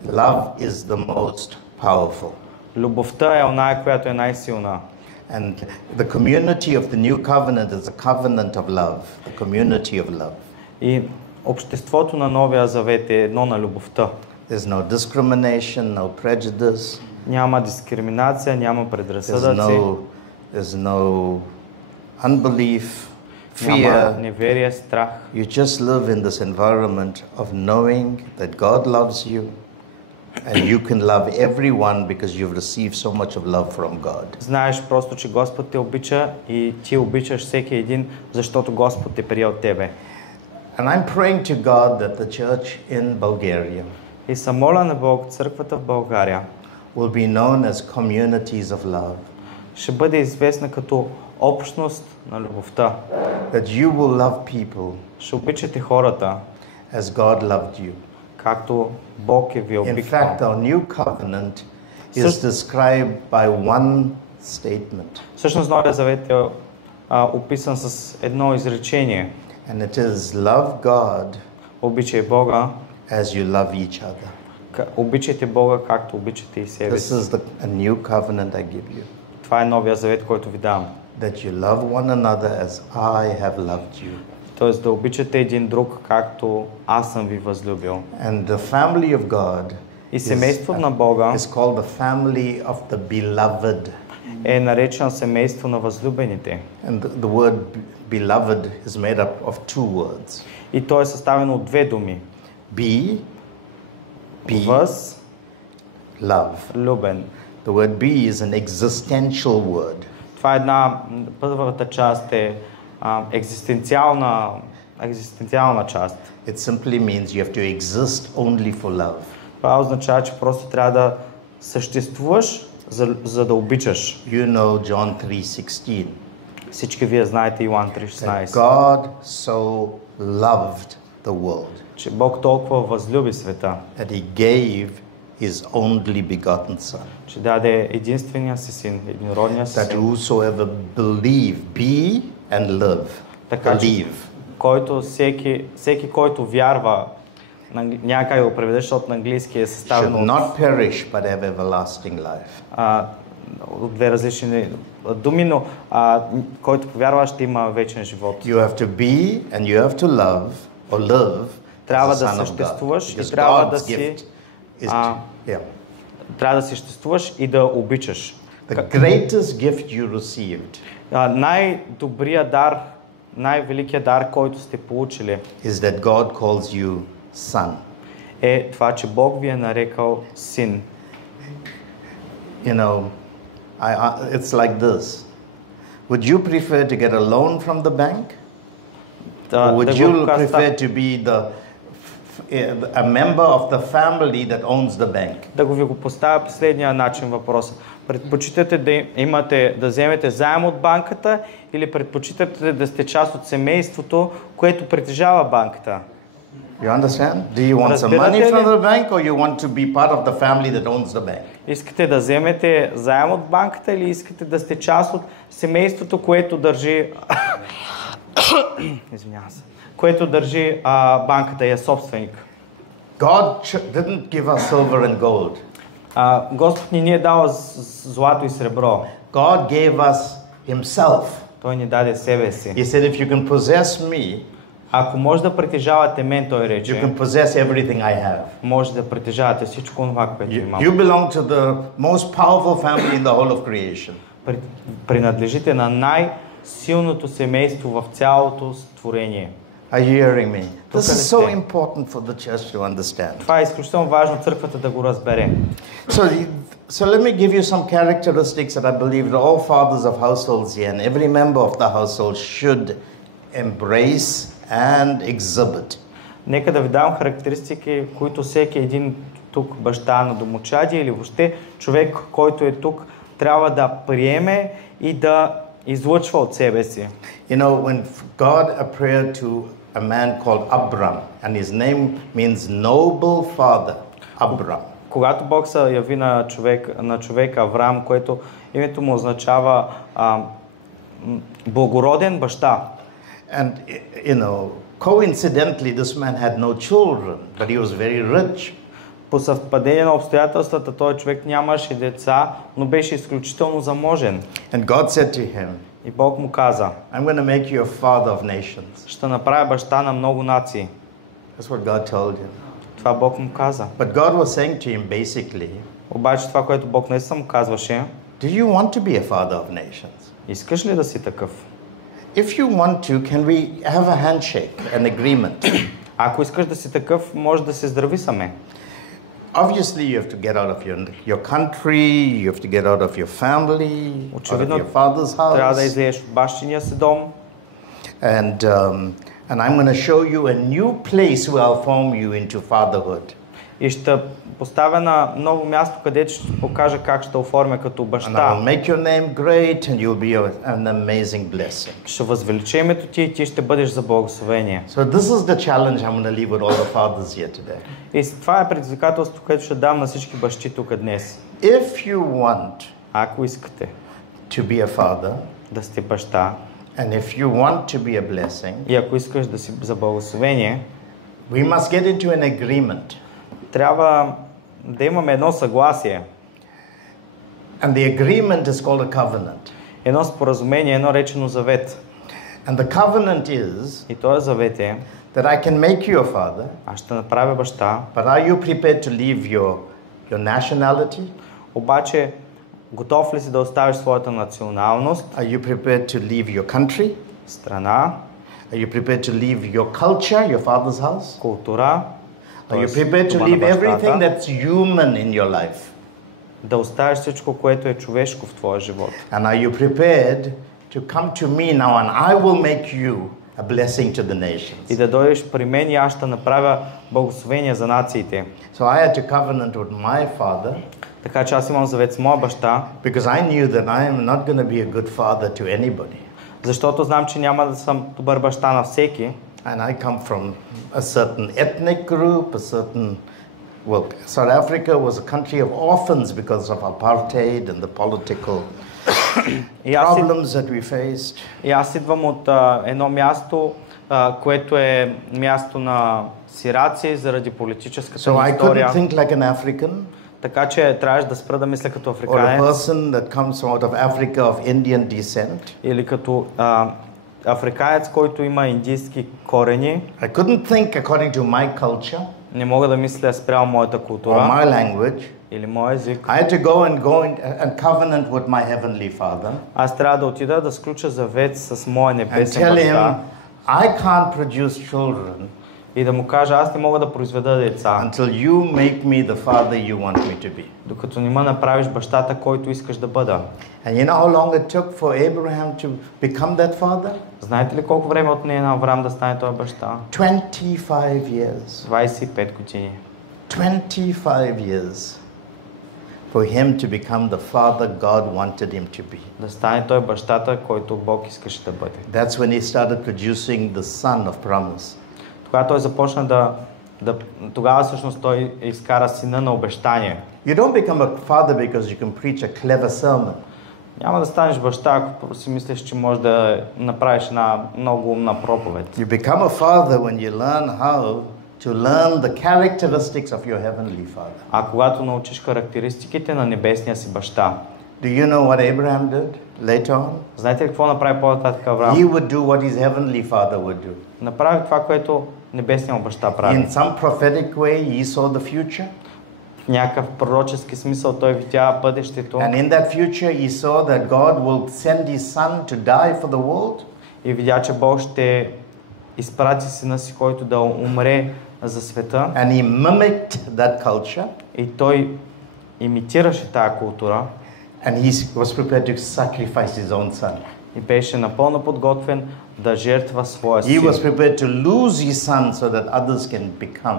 Love is the most powerful. любовта е оная, която е най-силна. And the community of the new covenant is a covenant of love, the community of love. И обществото на Новия Завет е едно на любовта. There's no discrimination, no prejudice. Няма дискриминация, няма There's предразсъдъци, no unbelief, няма fear. неверие, страх. You just live in this environment of knowing that God loves you and you can love everyone because you've received so much of love from God. Знаеш просто, че Господ те обича и ти обичаш всеки един, защото Господ те прие от тебе. And I'm praying to God that the church in Bulgaria И съм моля на Бог, църквата в България will be known as communities of love, ще бъде известна като общност на любовта. that you will love people Ще обичате хората, as God loved you. както Бог е ви In обичал. fact, our new covenant is Sus- described by one statement, Всъщност Новия Завет е описан с едно изречение. and it is love God Обичай Бога, as you love each other. обичайте Бога, както обичате и себе This си. is a new covenant I give you, Това е Новия Завет, който ви давам. that you love one another as I have loved you. Тоест да обичате един друг, както аз съм ви възлюбил. And the family of God И семейството на Бога is called the family of the beloved. е наречено семейство на възлюбените. And the word beloved is made up of two words. И то е съставено от две думи. Be, Въз, love. любен. The word be is an existential word. Това е първата част е екзистенциална част. It simply means you have to exist only for love. Това означава, че просто трябва да съществуваш, за да обичаш. You know John 3:16. Всички вие знаете Йоан That 3:16, God so loved the world че Бог толкова възлюби света, that he gave his only begotten son, че даде единствения си син, единородния си that син, whosoever believe, be and live. така че Believe. който всеки, който вярва, няма как да го преведеш, защото на английски е Should съставено not perish but have everlasting life. от две различни думи, но който повярва, ще има вечен живот. You have to be and you have to love or live Трябва as да a son of God. съществуваш и Because трябва да God's си gift is to, yeah. трябва да съществуваш и да обичаш. The greatest gift you received Най-добрият дар, най-великият дар, който сте получили, is that God calls you son. е това, че Бог ви е нарекал син. You know, it's like this. Would you prefer to get a loan from the bank? Or would you prefer to be a member of the family that owns the bank? Да ви го поставя последния начин въпрос. Предпочитате да вземете заем от банката или предпочитате да сте част от семейството, което притежава банката? You understand? Do you want some money from the bank or you want to be part of the family that owns the bank? Искате да вземете заем от банката или искате да сте част от семейството, което държи извинявам се, което държи банката и е собственик? God didn't give us silver and gold. Господ ни е дал злато и сребро. God gave us himself. Той ни даде себе си. He said, if you can possess me, ако може да притежавате мен, той рече, you can possess everything I have. може да притежавате всичко това, което имам. You belong to the most powerful family in the whole of creation. Принадлежите на най-силното семейство в цялото творение. Are you hearing me? This is so important for the church to understand. Това е изключително важно църквата да го разбере. So let me give you some characteristics that I believe that all fathers of households here and every member of the household should embrace and exhibit. Нека да ви дам характеристики, които всеки един тук баща на домочадие или въобще човек, който е тук, трябва да приеме и да излъчва от себе си. You know, when God appeared to a man called Abram, and his name means noble father, Abram. Когато Бог се яви на човека Авраам, което името му означава благороден баща. And you know, coincidentally, this man had no children, but he was very rich. По съвпадение на обстоятелствата, този човек нямаше деца, но беше изключително заможен. And God said to him, и Бог му каза, I'm going to make you a father of nations. Ще направя баща на много нации. That's what God told him. Това Бог му каза. But God was saying to him basically, обаче това, което Бог наистина му казваше, do you want to be a father of nations? Искаш ли да си такъв? If you want to, can we have a handshake, an agreement? Ако искаш да си такъв, може да се здрави саме. Obviously, you have to get out of your country, you have to get out of your family, out of your father's house. Трябва да излезеш от бащиния си дом. And I'm going to show you a new place where I'll form you into fatherhood. И ще поставя на ново място, където ще покажа как ще оформя като баща. And I'll make your name great and you'll be an amazing blessing. Ще възвелича името ти и ти ще бъдеш за благословение. So this is the challenge I'm going to leave with all the fathers here today. И това е предизвикателство, което ще дам на всички бащи тук днес. If you want ако искате to be a father, да сте баща, and if you want to be a blessing, и ако искаш да си за благословение, we must get into an agreement. Трябва да имаме едно съгласие. And the agreement is called a covenant. Едно споразумение, едно речено завет. And the covenant is и този завет е that I can make you a father. Аз ще направя баща. But are you prepared to leave your nationality? Обаче готов ли си да оставиш своята националност? Are you prepared to leave your country? Страна. Are you prepared to leave your culture, your father's house? Култура. Are you prepared to leave everything that's human in your life? Да оставиш всичко, което е човешко в твоя живот. And are you prepared to come to me now and I will make you a blessing to the nations? И да дойдеш при мен и аз ще направя благословение за нациите. So I had a covenant with my father. Така че аз имам завет с моя баща. Because I knew that I am not going to be a good father to anybody. Защото знам, че няма да съм добър баща на всеки. And I come from a certain ethnic group, South Africa was a country of orphans because of apartheid and the political problems that we faced. И аз идвам от едно място, което е място на сираци заради политическата история. So I couldn't think like an African. Така че трябваше да спра да мисля като африканец. Or a person that comes out of Africa of Indian descent. Или като африканец, който има индийски корени. I couldn't think according to my culture. Не мога да мисля спрямо моята култура. Or my language. Или моя език. I had to go and covenant with my heavenly Father. Аз трябва да отида да сключа завет с моя небесен баща. And tell him, I can't produce children. И да му кажа, аз не мога да произведа деца. Until you make me the father you want me to be. Докато не ме направиш бащата, който искаш да бъда. And you know how long it took for Abraham to become that father? Знаете ли колко време отне на Авраам да стане този баща? 25 years. 25 години. 25 years. for him to become the father God wanted him to be. Да стане той бащата, който Бог искаше да бъде. That's when he started producing the son of promise. Тогава той започна тогава всъщност той изкара сина на обещание. You don't become a father because you can preach a clever sermon. Няма да станеш баща, ако си мислиш, че можеш да направиш една много умна проповед. You become a father when you learn how to learn the characteristics of your heavenly father. А когато научиш характеристиките на небесния си баща. Do you know what Abraham did later on? Знаете ли какво направи по-нататък Авраам? He would do what his heavenly father would do. Направи това, което небесният баща прави. In some prophetic way, he saw the future. В някакъв пророчески смисъл той видя бъдещето. And in that future, he saw that God will send his son to die for the world. И видя, че Бог ще изпрати сина си, който да умре за света. And he mimicked that culture. И той имитираше тая култура. And he was prepared to sacrifice his own son. И беше напълно подготвен да жертва своя He син. was prepared to lose his son so that others can become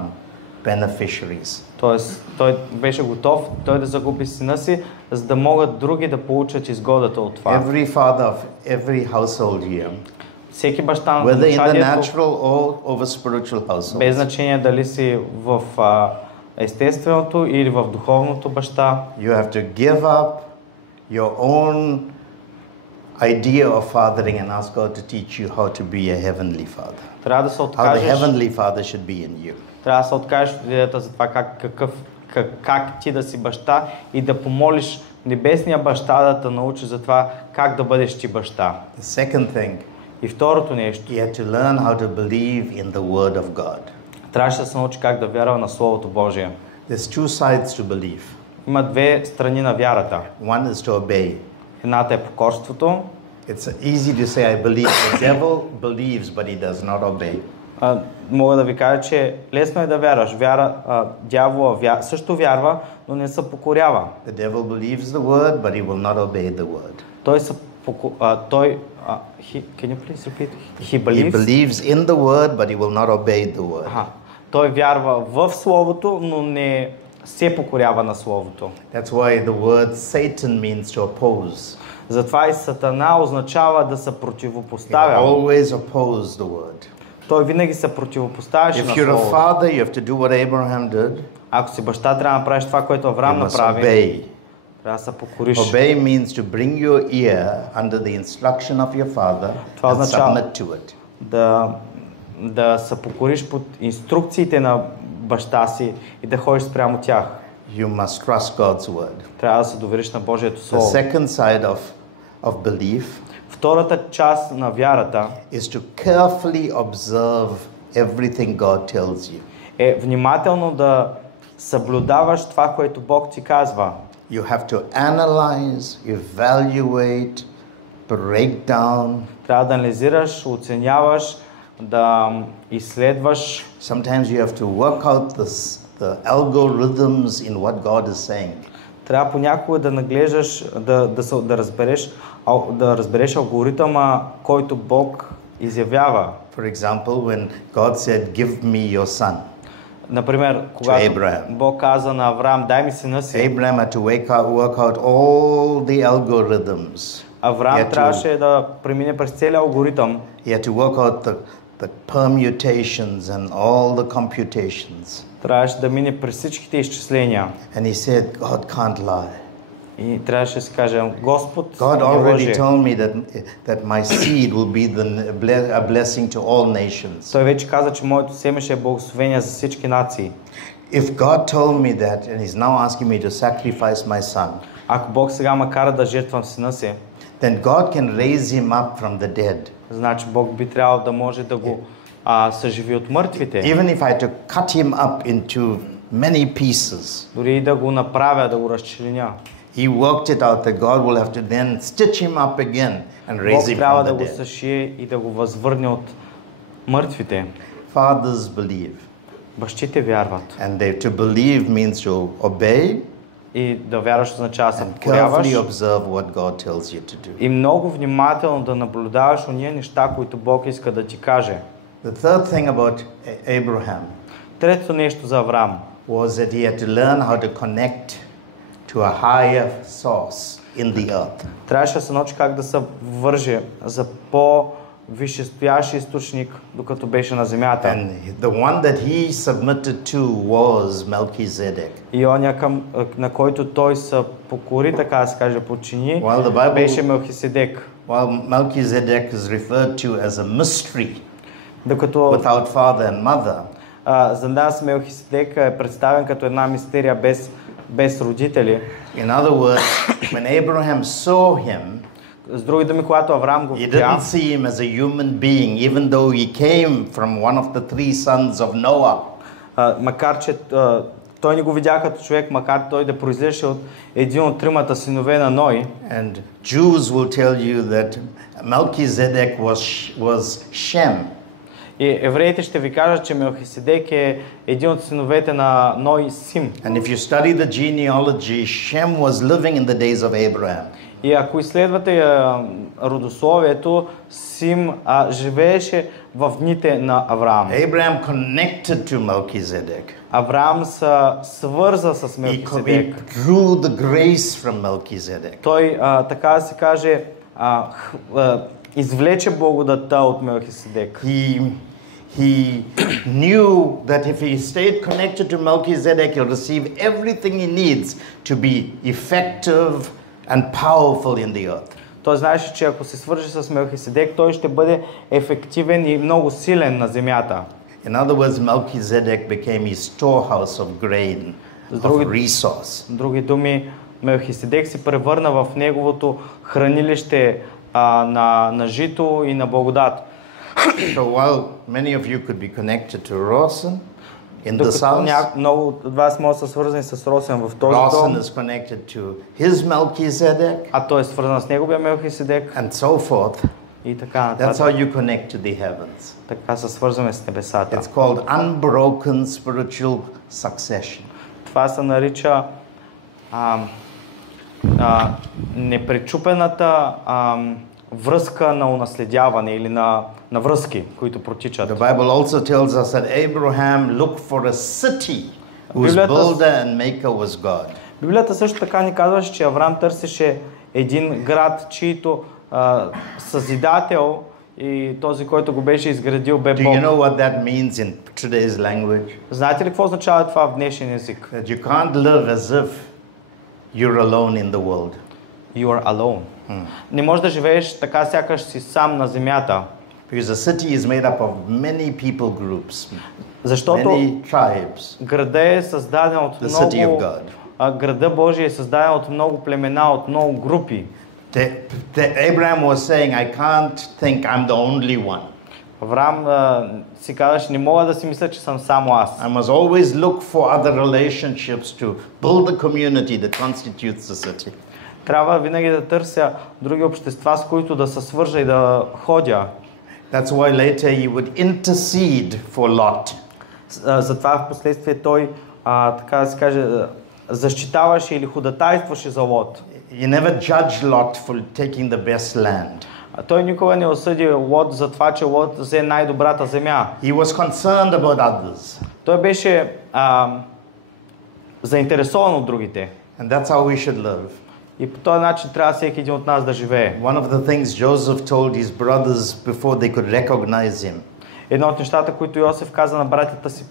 beneficiaries. Тоест, той беше готов да загуби сина си, за да могат други да получат изгодата от това. Every father of every household here, Всеки баща на whether in the домочадието, natural or over spiritual household, без значение дали си в естественото или в духовното баща, you have to give up your own idea of fathering and ask God to teach you how to be a heavenly father. трябва да се How the откажеш. heavenly father should be in you. Трябва да се откажеш от идеята за това как ти да си баща и да помолиш небесния баща да те научи за това как да бъдеш ти баща. The second thing, И второто нещо, you have to learn how to believe in the word of God. трябваше да се научи как да вярва на Словото Божие. There's two sides to believe. Има две страни на вярата. One is to obey. Едната е покорството. It's easy to say I believe. The devil believes, but he does not obey. Мога да ви кажа, че лесно е да вярваш. Дявола също вярва, но не се покорява. The devil believes the word, but he will not obey the word. Can you please repeat? He He believes in the word, but he will not obey the word. Той вярва в Словото, но не се покорява на Словото. That's why the word Satan means to oppose. Затова и Сатана означава да се He противопоставя. always oppose the word. Той винаги се противопоставяше на If you're a Словото. father, you have to do what Abraham did. Ако си баща, трябва да направиш това, което Авраам You must направи. obey. Трябва да се покориш. Obey means to bring your ear under the instruction of your father Това and означава submit to it. да се покориш под инструкциите на баща си и да ходиш спрямо тях. You must trust God's word. Трябва да се довериш на Божието The Слово. second side of belief Втората част на вярата is to carefully observe everything God tells you. е внимателно да съблюдаваш това, което Бог ти казва. You have to analyze, evaluate, break down. Трябва да анализираш, оценяваш, да изследваш. Sometimes you have to work out the algorithms in what God is saying. Трябва понякога да наглеждаш, да разбереш алгоритъма, който Бог изявява. For example, when God said, "Give me your son," Например, когато Abraham. Бог каза на Авраам, дай ми сина си. Abraham had to work out all the algorithms. Авраам трябваше да премине през целия алгоритъм. He had to work out the permutations and all the computations. Трябваше да мине през всичките изчисления. And he said, God can't lie. И трябваше да си каже, Господ God не already лъже. told me that my seed will be a blessing to all nations. Той вече каза, че моето семе ще е благословение за всички нации. If God told me that and he's now asking me to sacrifice my son, Ако Бог сега ме кара да жертвам сина си, then God can raise him up from the dead. значи Бог би трябвало да може да го съживи от мъртвите. Even if I had to cut him up into many pieces, Дори и да го направя, да го разчленя. he worked it out that God will have to then stitch him up again and raise Бог him трябва from да the го dead. съшие и да го възвърне от мъртвите. Fathers believe. Бащите вярват. And to believe means to obey И да вярваш означава да се and покоряваш. carefully observe what God tells you to do. И много внимателно да наблюдаваш ония неща, които Бог иска да ти каже. The third thing about Abraham Третото нещо за Авраам was that he had to learn how to connect to a higher source in the earth. Трябваше да се научи как да се върже за по-висшестоящ източник, докато беше на земята. And the one that he submitted to was Melchizedek. И оня на който той се покори, така да се каже, подчини, While the Bible- беше Мелхиседек. While Melchizedek is referred to as a mystery Докато without father and mother, за нас Мелхиседек е представен като една мистерия без родители. in other words, when Abraham saw him, С други думи, когато Авраам го he видя, didn't see him as a human being, even though he came from one of the three sons of Noah. макар че той не го видя като човек, макар той да произлезеше от един от тримата синове на Ной. And Jews will tell you that Melchizedek was Shem. И евреите ще ви кажат, че Мелхиседек е един от синовете на Ной и Сим. And if you study the genealogy, Shem was living in the days of Abraham. И ако изследвате родословието, Сим живееше в дните на Авраам. Abraham connected to Melchizedek. Авраам се свърза с He Мелхиседек. drew the grace from Melchizedek. Той, така да се каже, извлече благодатта от Мелхиседек. He knew that if he stayed connected to Melchizedek, he'll receive everything he needs to be effective and powerful in the earth. Той знаеше, че ако се свържи с Мелхиседек, той ще бъде ефективен и много силен на земята. In other words, Melchizedek became his storehouse of grain, of resource. С други думи, Мелхиседек се превърна в неговото хранилище на жито и на благодат. So while many of you could be connected to Rawson in the south, Много от вас могат да са свързани с Росен в този Rawson дом, is connected to his Melchizedek, а той е свързан с неговия Мелхиседек and so forth. и така That's нататък. how you connect to the heavens. Така се свързваме с небесата. It's called unbroken spiritual succession. Това се нарича непречупената връзка на унаследяване или на връзки, които протичат. The Bible also tells us that Abraham looked for a city whose Библията- builder and maker was God. Библията също така ни казваше, че Авраам търсеше един град, чийто съзидател и този, който го беше изградил, бе Do Бог. you know what that means in today's language? Знаете ли какво означава това в днешен език? That you can't live as if you're alone in the world. You are alone. Не можеш да живееш така, сякаш си сам на земята. Because a city is made up of many people groups, Защото many tribes. града е създаден от The city of много... God. Града Божий е създаден от много племена, от много групи. Abraham was saying, I can't think I'm the only one. Авраам си казваше, не мога да си мисля, че съм само аз. I must always look for other relationships to build the community that constitutes the city. Трябва винаги да търся други общества, с които да се свържа и да ходя. That's why later he would intercede for Lot. Затова в последствие той, така да се каже, защитаваше или ходатайстваше за Лот. He never judged Lot for taking the best land. Той никога не осъди Лот за това, че Лот взе най-добрата земя. He was concerned about others. Той беше заинтересован от другите. And that's how we should live. И по този начин трябва всеки един от нас да живее. One of the things Joseph told his brothers before they could recognize him, Едно от нещата, които Йосиф каза на братята си,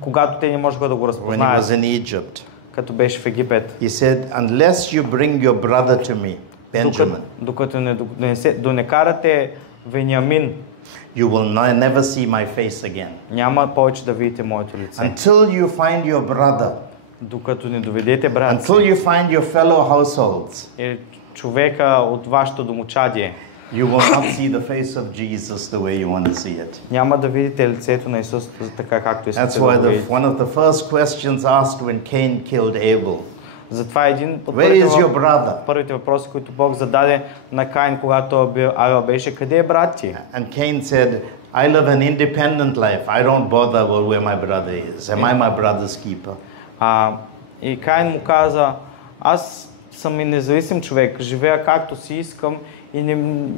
когато те не можеха да го when he разпознаят, was in Egypt, като беше в Египет. he said, unless you bring your brother to me, Benjamin, Докато не карате Вениамин, you will never see my face again. няма повече да видите моето лице. Until you find your brother, Докато не доведете брат си, until you find your fellow households, или човека от вашето домочадие, you will not see the face of Jesus the way you want to see it. няма да видите лицето на Исус така, както That's искате да why го видите. one of the first questions asked when Cain killed Abel, Затова един от where is your brother? първите въпроси, които Бог зададе на Каин, когато Авел беше, къде е брат ти? And Cain said, I live an independent life. I don't bother about where my brother is. Am I my brother's keeper? И Каин му каза, аз съм и независим човек, живея както си искам и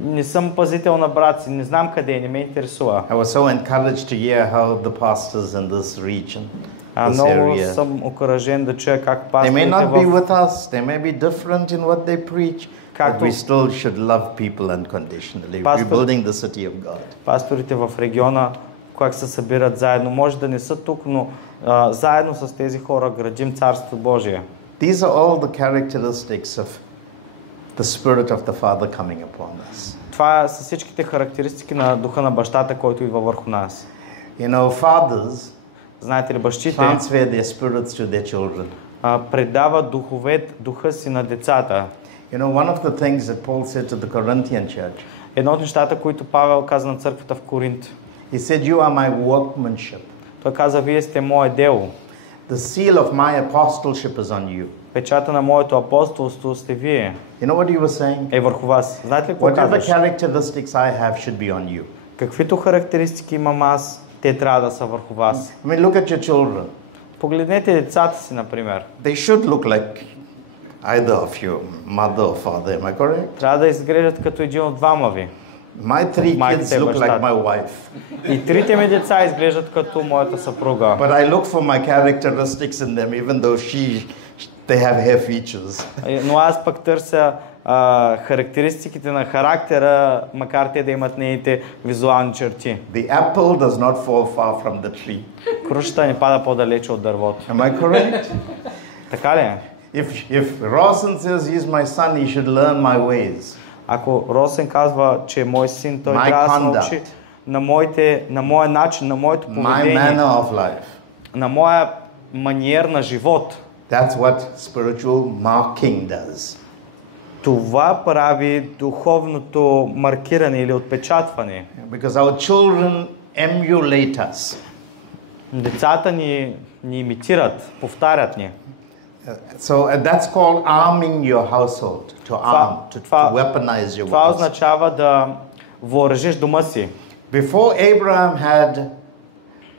не съм пазител на брат си, не знам къде е, не ме интересува. I was so encouraged to hear how the pastors in this region this Много area. съм окуражен да чуя как They may пасторите not be в... with us, they may be different in what they preach, but we still should love people unconditionally. We're building the city of God. Пасторите в региона, как се събират заедно, може да не са тук, но заедно с тези хора градим Царство Божие. These are all the characteristics of the Spirit of the Father coming upon us. Това са всичките характеристики на Духа на Бащата, който идва върху нас. You know, fathers Знаете ли, бащите transfer their spirits to their children. предават духа си на децата. You know, one of the things that Paul said to the Corinthian church, Едно от нещата, които Павел каза на църквата в Коринт, he said, "You are my workmanship. той каза, вие сте мое дело. The seal of my apostleship is on you." Печата на моето апостолство сте вие. You know what he was saying? Върху вас. Знаете ли какво Whatever казваш? characteristics I have should be on you. Каквито характеристики имам аз, те трябва да са върху вас. I mean, look at your children. Погледнете децата си, например. They should look like either of your mother or father. Am I correct? Трябва да изглеждат като един от двама ви. My three My kids look like my wife. И трите ми деца изглеждат като моята съпруга. But I look for my characteristics in them, even though they have hair features. Но аз пък търся характеристиките на характера, макар те да имат нейните визуални черти. The apple does not fall far from the tree. Крушата не пада по-далече от дървото. Am I correct? Така ли е? If Rawson says he's my son, he should learn my ways. Ако Росен казва, че е мой син, той My трябва да се conduct. научи на моя начин, на моето My поведение, manner of life. на моя маниер на живот. That's what spiritual marking does. Това прави духовното маркиране или отпечатване. Because our children emulate us. Децата ни имитират, повтарят ни. So that's called arming your household, to arm, to weaponize your Това weapons. означава да въоръжиш дома си. Before Abraham had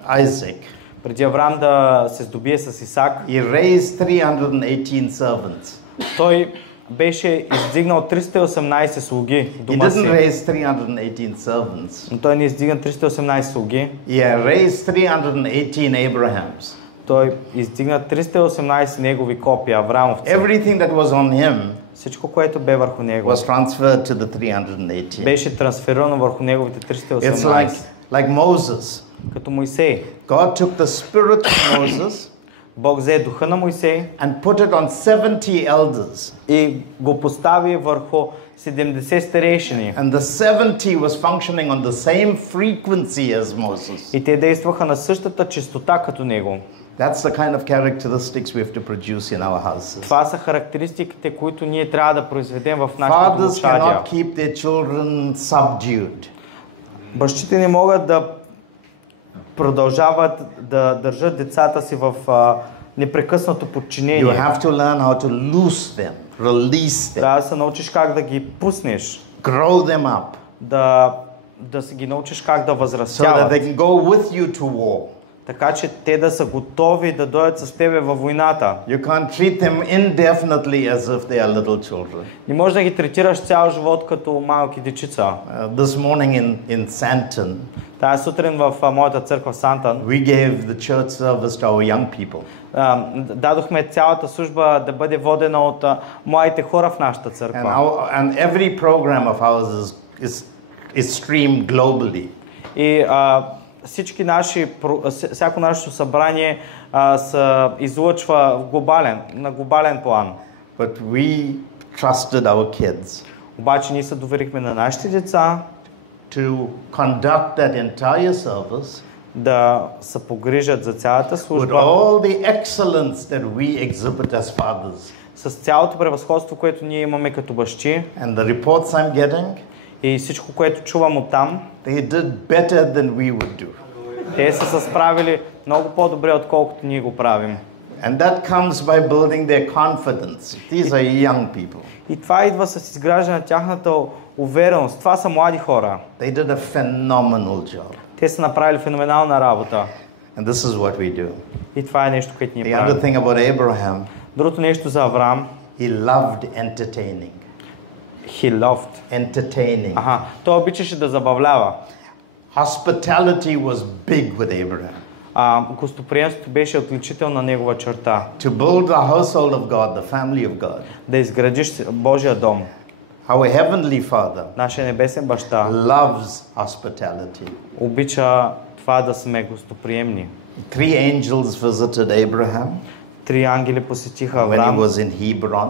Isaac, Преди Авраам да се здобие с Исак, he raised 318 servants. той беше издигнал 318 слуги в He дома си. didn't raise 318 servants. Но той не издигна 318 слуги. He raised 318 Abrahams. Той издигна 318 негови копия, Авраамовци. Everything that was on him Всичко, което бе върху него, was transferred to the 318. беше трансферирано върху неговите It's 318. like Moses. Като Моисей. God took the spirit of Moses Бог взе духа на Моисей and put it on 70 elders. и го постави върху 70 старейшини. And the 70 was functioning on the same frequency as Moses. И те действаха на същата честота като него. That's the kind of characteristics we have to produce in our houses. Това са характеристиките, които ние трябва да произведем в нашите Fathers домочадия. cannot keep their children subdued. Бащите не могат да продължават да държат децата си в непрекъснато You подчинение. have to learn how to loose them, release them, Трябва да се научиш как да ги пуснеш, grow them up да се ги научиш как да so that възрастяват, they can go with you to war. така че те да са готови да дойдат с тебе във войната. You can't treat them indefinitely as if they are little children. Не можеш да ги третираш цял живот като малки дечица. This morning in Santon, Тая сутрин в моята църква в Сантан we gave the church service to our young people. дадохме цялата служба да бъде водена от младите хора в нашата църква. And every program of ours is streamed globally. И всяко наше събрание се излъчва на глобален план. But we trusted our kids Обаче ние се доверихме на нашите деца to conduct that entire service да се погрижат за цялата with служба all the excellence that we exhibit as fathers. с цялото превъзходство, което ние имаме като бащи. And the reports I'm getting, И всичко, което чувам оттам, they did better than we would do. те са се справили много по-добре, отколкото ние го правим. And that comes by building their confidence. These are young people. И това идва с изграждане на тяхната увереност. Това са млади хора. They did a phenomenal job. Те са направили феноменална работа. And this is what we do. И това е нещо, което ние The other правим. thing about Abraham, Другото нещо за Авраам, he loved entertaining. he loved. Entertaining. Той обичаше да забавлява. Hospitality was big with Abraham. Гостоприемството беше отличителна негова черта. To build the household of God, the family of God. Да изградиш Божия дом. Our Heavenly Father Нашия небесен баща loves hospitality. обича това да сме гостоприемни. 3 angels visited Abraham 3 ангели посетиха when he Авраам was in Hebron.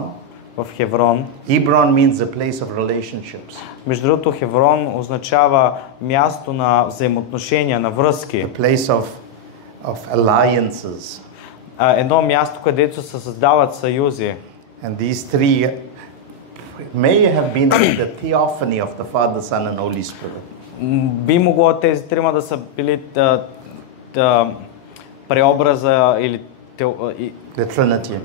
в Хеврон. Hebron means a place of relationships, Между другото, Хеврон означава място на взаимоотношения, на връзки. a place of alliances. Едно място, където се създават съюзи. And these 3 may have been the theophany of the Father, Son, and Holy Spirit. Би могло тези трима да са били преобраза или The Trinity.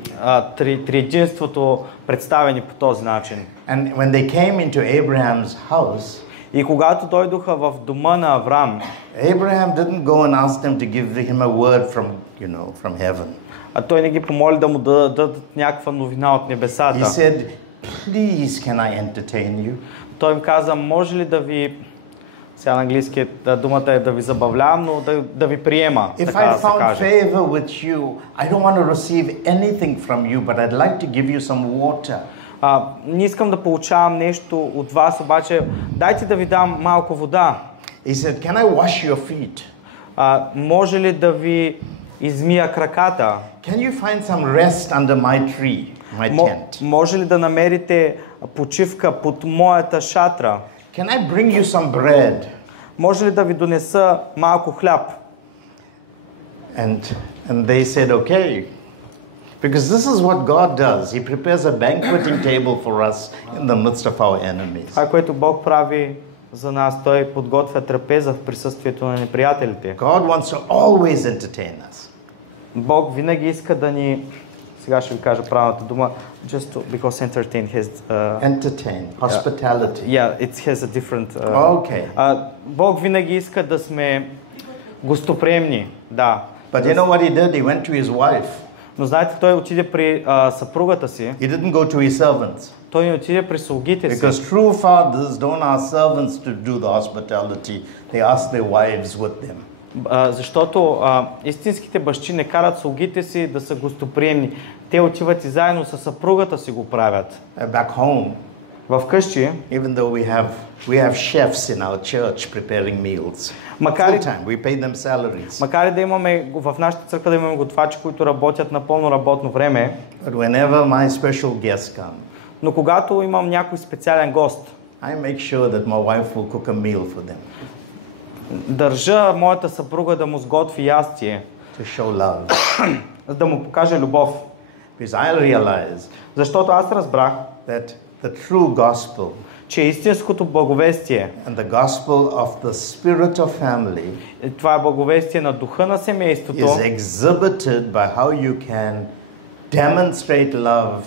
триединството представени по този начин. And when they came into Abraham's house, И когато дойдоха в дома на Авраам, Abraham didn't go and ask them to give him a word from heaven. той не ги помоли да му дадат някаква новина от небесата. He said, "Please, can I entertain you?" Той им каза, може ли да ви, сега на английски думата е да ви забавлявам, но да ви приема, If така I да се found каже. favor with you, I don't want to receive anything from you, but I'd like to give you some water. Не искам да получавам нещо от вас, обаче дайте да ви дам малко вода. He said, "Can I wash your feet? Може ли да ви измия краката? Can you find some rest under my tree, my tent? Може ли да намерите почивка под моята шатра? Can I bring you some bread?" Може ли да ви донеса малко хляб? And they said, "Okay." Because this is what God does. He prepares a banqueting table for us in the midst of our enemies. Това, което Бог прави за нас, Той подготвя трапеза в присъствието на неприятелите. God wants to always entertain us. Бог винаги иска да ни, сега ще ви кажа правилната дума, just because entertain has Entertain, hospitality. yeah, it has a different Okay. Бог винаги иска да сме гостоприемни, да. But you know what he did? He went to his wife. Но знаете, той отиде при съпругата си. He didn't go to his servants. Той не отиде при слугите си. Because true fathers don't ask servants to do the hospitality. They ask their wives with them. Защото истинските бащи не карат слугите си да са гостоприемни. Те отиват и заедно с съпругата си го правят. Back home, в къщи, even though we have chefs in our church preparing meals. Макар Full time, we pay them salaries. Макар и да имаме в нашата църква да имаме готвачи, които работят на пълно работно време, But whenever my special guests come, но когато имам някой специален гост, I make sure that my wife will cook a meal for them държа моята съпруга да му сготви ястие, to show love. да му покаже любов. Because I realize Защото аз разбрах, that the true gospel че истинското благовестие, and the gospel of the spirit of family това е благовестие на духа на семейството, is exhibited by how you can demonstrate love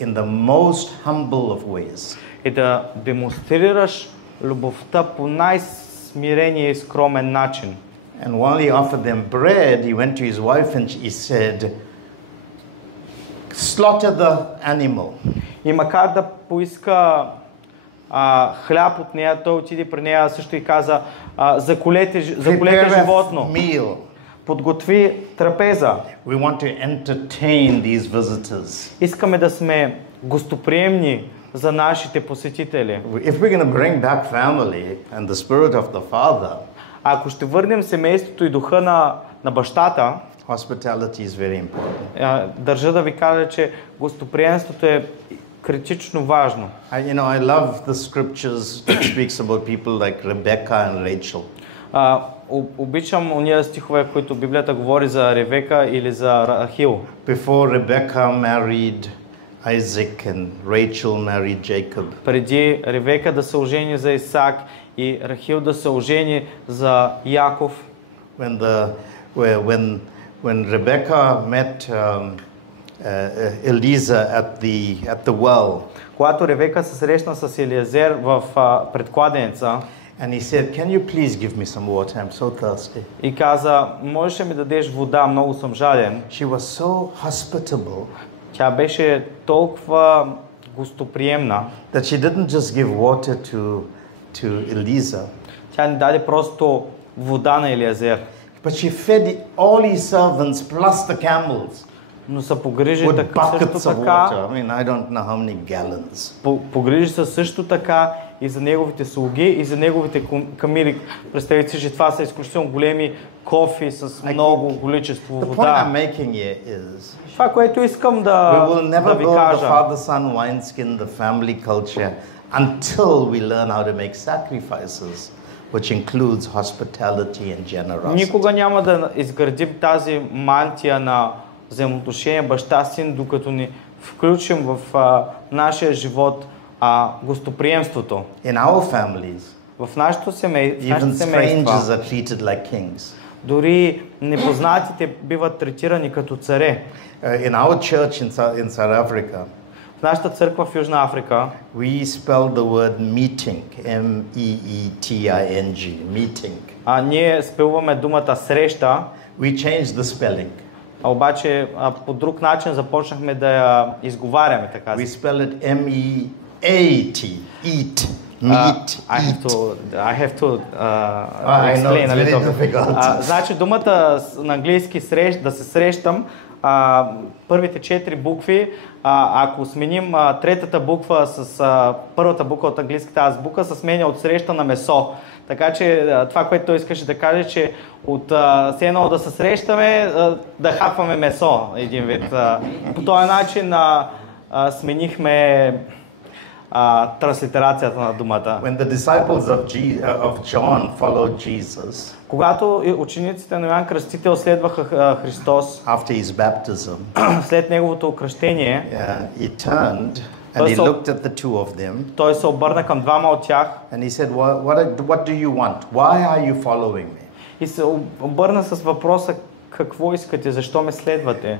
in the most humble of ways. е да демонстрираш любовта по най-смирения и скромен начин. And while he offered them bread, he went to his wife and he said, "Slaughter the animal." И макар да поиска хляб от нея, той отиде при нея също и каза, заколете животно, meal. подготви трапеза. We want to entertain these visitors. Искаме да сме гостоприемни за нашите посетители. If we're going to bring back family and the spirit of the Father, Ако ще върнем семейството и духа на бащата, hospitality is very important. държа да ви кажа, че гостоприемството е критично важно. I love the scriptures that speaks about people like Rebecca and Rachel. Обичам ония стихове, които Библията говори за Ревека или за Рахил. Before Rebecca married Isaac and Rachel married Jacob. Преди Ревека да се ожени за Исак и Рахил да се ожени за Яков. When Rebecca met Eliezer at the well, когато Ревека се срещна с Елиезер в пред кладенеца, and he said, "Can you please give me some water? I'm so thirsty." и каза, можеш ли ми дадеш вода, много съм жаден. She was so hospitable Тя беше толкова гостоприемна, that she didn't just give water to Eliezer, тя не даде просто вода на Елиезер. But she fed all his servants plus the camels но се погрижи with също buckets of така, water. I mean, I don't know how many gallons. погрижи се също така и за неговите слуги, и за неговите камили. Представете си, че това са изключително големи кофи с много количество The point I'm вода. making here is Това, което искам we да will never ви build the кажа, father-son wineskin, the family culture, until we learn how to make sacrifices, which includes hospitality and generosity. никога няма да изградим тази мантия на взаимоотношение баща-син, докато ни включим в нашия живот гостоприемството. In our families, В нашето even strangers семейство, are treated like kings. дори непознатите биват третирани като царе. In our church in South Africa, В нашата църква в Южна Африка we spell the word meeting, M-E-E-T-I-N-G, meeting. ние спелваме думата среща, We changed the spelling. обаче по друг начин започнахме да я изговаряме така. We spell it M-E-A-T, eat, meet, I have to I know, explain it's a very little. difficult. Значи думата на английски да се срещам, първите 4 букви, ако сменим третата буква с първата буква от английската азбука, се сменя от среща на месо. Така че това, което той искаше да каже, че от все едно да се срещаме, да хапваме месо един вид. По този начин сменихме транслитерацията на думата. When the disciples of John followed Jesus Когато учениците на Йоан Кръстител следваха Христос after his baptism, след неговото кръщение, he turned and he looked at the two of them той се обърна към двама от тях and he said, what do you want? Why are you following me? и се обърна с въпроса: какво искате, защо ме следвате?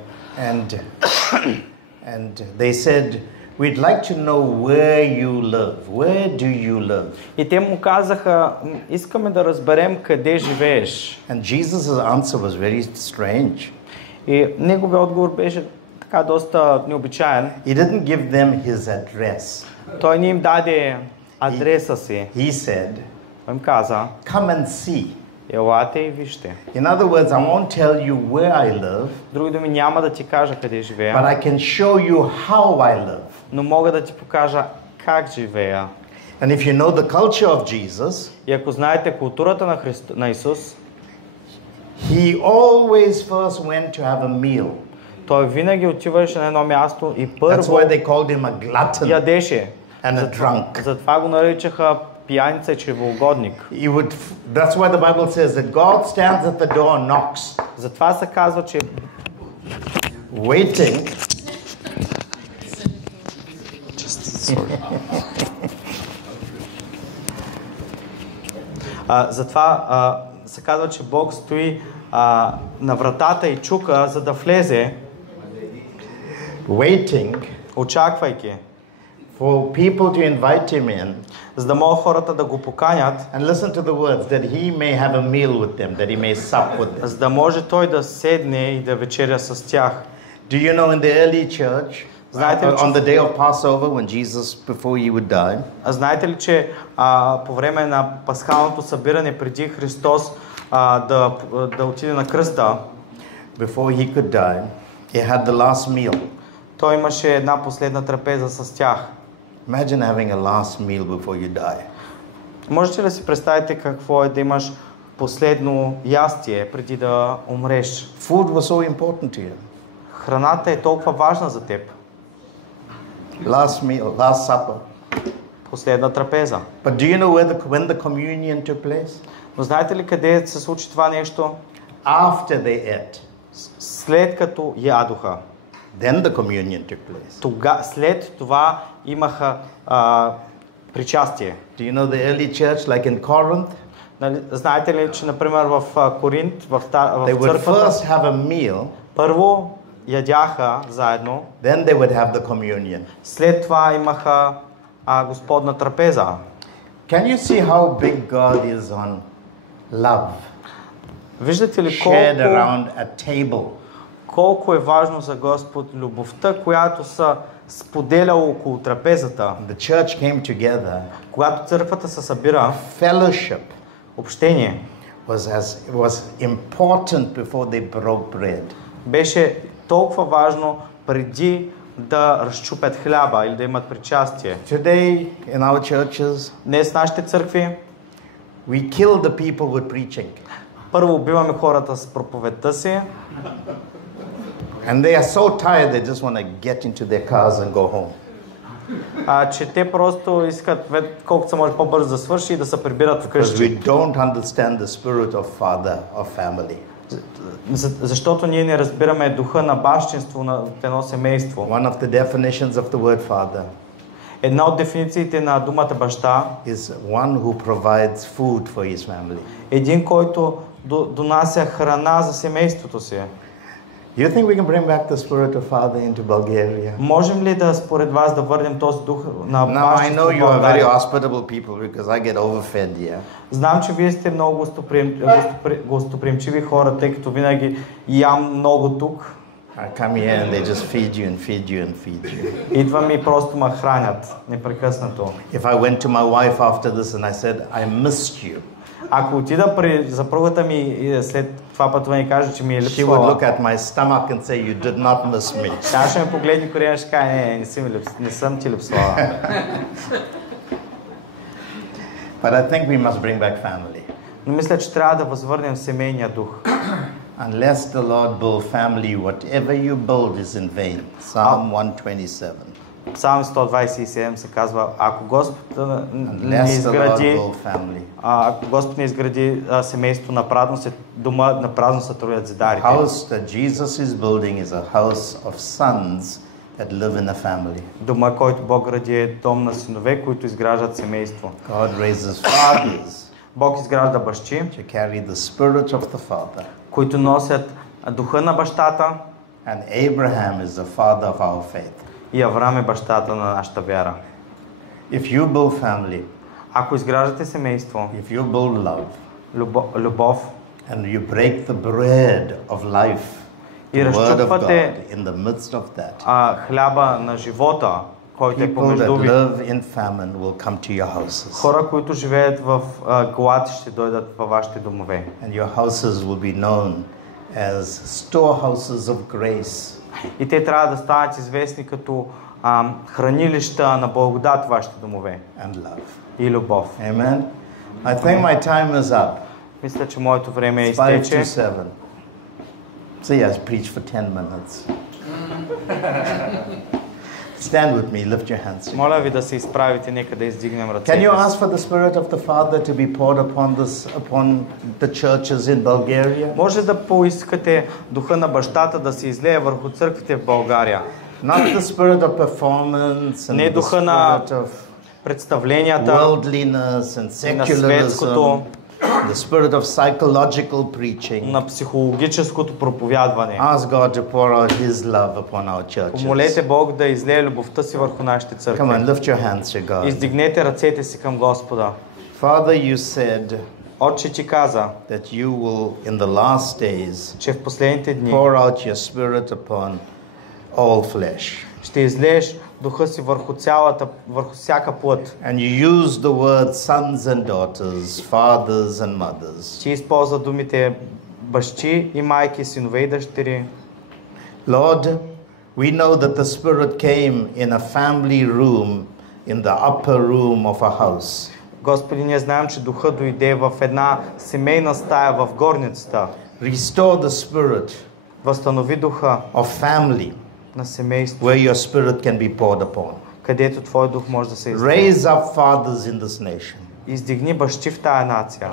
And they said, we'd like to know where you live. Where do you live? И те му казаха: искаме да разберем къде живееш. And Jesus' answer was very strange. И неговият отговор беше така доста необичаен. He didn't give them his address. Той не им даде адреса си. He said, Той им каза: come and see. елате и вижте. In other words, I won't tell you where I live, Други думи, няма да ти кажа къде but живея, I can show you how I live. но мога да ти покажа как живея. And if you know the culture of Jesus, И ако знаете културата на Исус, he always first went to have a meal. той винаги отиваше на едно място и That's първо why they called him a glutton ядеше. and a drunk. Затова го наричаха пияница и чревоугодник. That's why the Bible says that God stands at the door and knocks, Затова се казва, че waiting затова се казва, че Бог стои на вратата и чука, за да влезе, waiting очаквайки, for people to invite him in за да могат хората да го поканят, and listen to the words that he may have a meal with them, that he may sup with them. за да може той да седне и да вечеря с тях. Do you know in the early church, Знаете ли, on the day of Passover when Jesus, before he would die, Знаете ли, че по време на пасхалното събиране преди Христос да отиде на кръста, before he could die, he had the last meal. той имаше една последна трапеза с тях. Imagine having a last meal before you die. Можете ли да си представите какво е да имаш последно ястие преди да умреш? Food was so important to you. Храната е толкова важна за теб. Last meal, last supper. Последна трапеза. But do you know when the communion took place? Но знаете ли къде се случи това нещо? After they ate. След като ядоха. Then the communion took place. След това имаха причастие. Do you know the early church, like in Corinth? Знаете ли, че например в Коринт, в They would църквата, first have a meal, първо ядяха заедно, then they would have the communion. след това имаха Господна трапеза. Can you see how big God is on love? Виждате ли Shared around a table. колко е важно за Господ любовта, която са споделя около трапезата. The church came together. Когато църквата се събира, Fellowship общение, was important before they broke bread. Беше толкова важно преди да разчупят хляба или да имат причастие. Today in our churches, Днес в нашите църкви we kill the people with preaching. първо убиваме хората с проповедта си, And they are so tired they just want to get into their cars and go home. че те просто искат колкото се може по-бързо да свърши и да се прибират Because вкъщи. we don't understand the spirit of father, of family. Защото ние не разбираме духа на бащинство на едно семейство. One of the definitions of the word father Една от дефинициите на думата баща is one who provides food for his family. един, който донася храна за семейството си. You think we can bring back the spirit of father into Bulgaria? Можем ли да според вас да върнем този дух на Now I бащинство know в you are very България? hospitable people because I get overfed here. Знам, че вие сте много гостоприемчиви хора, тъй като винаги ям много тук. I come here and they just feed you and feed you and feed you. Идвам и просто ме хранят непрекъснато. If I went to my wife after this and I said, I missed you, Ако отида при съпругата ми и след това пътуване и кажа, че ми е she would липсвала, look at my stomach and say, you did not miss me. тя ще ме погледне корена и ще каже, не съм ти липсвала. But I think we must bring back family. Но мисля, че трябва да възвърнем семейния дух. Unless the Lord build family, whatever you build is in vain. Psalm 127. Псалм 127 се казва, ако Господ не Unless the Lord изгради, build family. ако Господ не изгради семейство на празно, дома на празно се трудят зидарите. The house that Jesus is building is a house of sons that live in a family. Дома, който Бог гради е дом на синове, които изграждат семейство. God raises fathers Бог изгражда бащи, to carry the spirit of the father. които носят духа на бащата, And Abraham is the father of our faith. и Авраам е бащата на нашата вяра. If you build family, Ако изграждате семейство, if you build love, любов and you break the bread of life, и the word of разчупвате God in the midst of that, хляба на живота, който е people that помежду ви, live in famine will come to your houses. хора, които живеят в глад, ще дойдат във вашите домове. And your houses will be known as storehouses of grace. И те трябва да станат известни като хранилища на благодат вашите домове And love. и любов. Amen. I think my time is up. Мисля, че моето време е It's 5 to изтече. 7. See, I preached for 10 minutes. Stand with me, lift your hands. Моля ви да се изправите, нека да издигнем Can ръцете. you ask for the Spirit of the Father to be poured upon the churches in Bulgaria? Може да поискате духа на бащата да се излее върху църквите в България. Not the spirit of performance and Не the духа на spirit of представленията worldliness and и на secularism, светското, the spirit of psychological preaching. на психологическото проповядване. Ask God to pour out His love upon our churches. Помолете Бог да излее любовта си върху нашите Come църкви. on, lift your hands to God. Издигнете ръцете си към Господа. Father, you said Отче, ти каза, that you will, in the last days, че в последните дни pour out your spirit upon all flesh. ще излееш духа си върху всяка плът. And you use the word sons and daughters, fathers and mothers. Ти използва думите бащи и майки, синове и дъщери. Lord, we know that the Spirit came in a family room, in the upper room of a house. Господи, ние знаем, че духа дойде в една семейна стая в горницата. Restore the Spirit Възстанови духа of family, на семейство, where your Spirit can be poured upon. където Твой дух може да се излее. Raise up fathers in this nation. Издигни бащи в тая нация.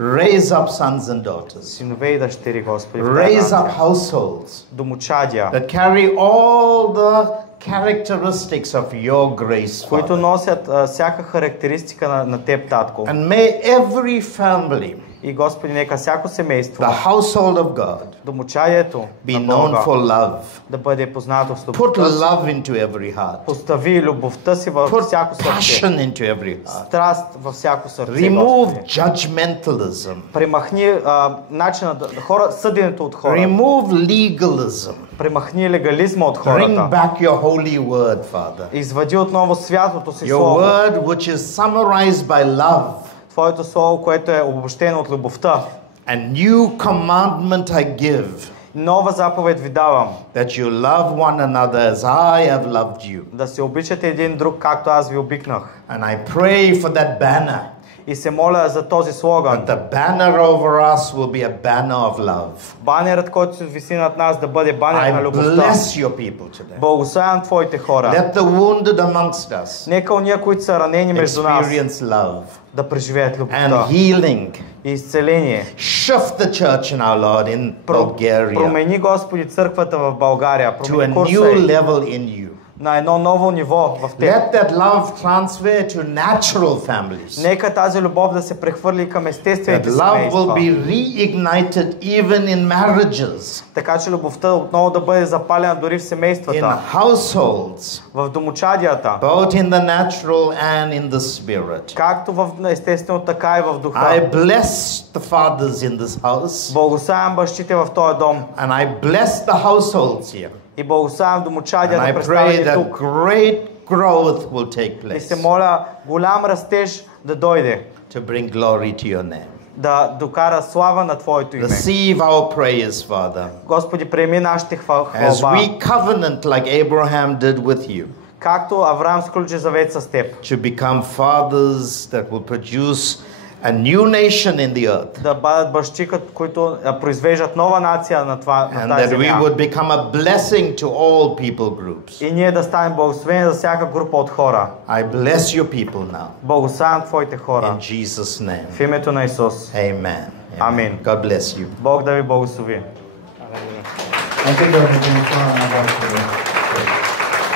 Raise up sons and daughters. Синове и дъщери, Господи, в тая Raise up нация. households Домочадия, that carry all the characteristics of your grace, които Father. носят всяка характеристика на Теб, Татко. And may every family, И Господи, нека всяко семейство, the household of God, домочадието be на known Бога for love. да бъде познато с Put любовта си. love into every heart. Постави любовта си във Put всяко сърце. passion into every heart. Страст във всяко сърце, Remove Господи. judgmentalism. Премахни начина съденето от хората. Remove legalism. Премахни легализма от Bring хората. back your holy word, Father. Извади отново святото си Your слово. word which is summarized by love. Твоето слово, което е обобщено от любовта. A new commandment I give, Нова заповед ви давам, that you love one another as I have loved you. да се обичате един друг, както аз ви обикнах. And I pray for that banner. И се моля за този слоган. That the banner over us will be a banner of love. Банерът, който се виси над нас, да бъде банер на I любовта. bless your people today. Благославям твоите хора. Let the wounded amongst us Нека уния, които са ранени между нас, experience love да преживеят and любовта healing. и изцеление. Shift the church in our Lord in Bulgaria Промени, Господи, църквата в България. to a Промени курса new й level in you. на едно ново ниво в теб. Let that love transfer to natural families. Нека тази любов да се прехвърли към That естествените love will семейства. be reignited even in marriages, Така че любовта отново да бъде запалена дори в in семействата, households, в домочадията, both in the natural and in the spirit. както в естествено, така и в I духа. bless the fathers in this house, Благославям бащите в този дом and I bless the households here. и благославям And домочадията, I pray представени that тук. great growth will take И се place моля голям растеж да дойде, to bring glory to your name. да докара слава на Твоето име. Receive our prayers, Father, Господи, приеми нашите as хвалба, we covenant like Abraham did with you, както Авраам сключи завет с Теб, to become fathers that will produce a new nation in the earth, да бъдат бащи, които произвеждат нова нация на and тази that we земя. would become a blessing to all people groups. И ние да станем благословени за всяка група от хора. I bless your people now Благославям Твоите хора. in Jesus' name. В името на Исус. Amen. Amen. God bless you. Бог да ви благослови. Нека да ви помогна на Господа.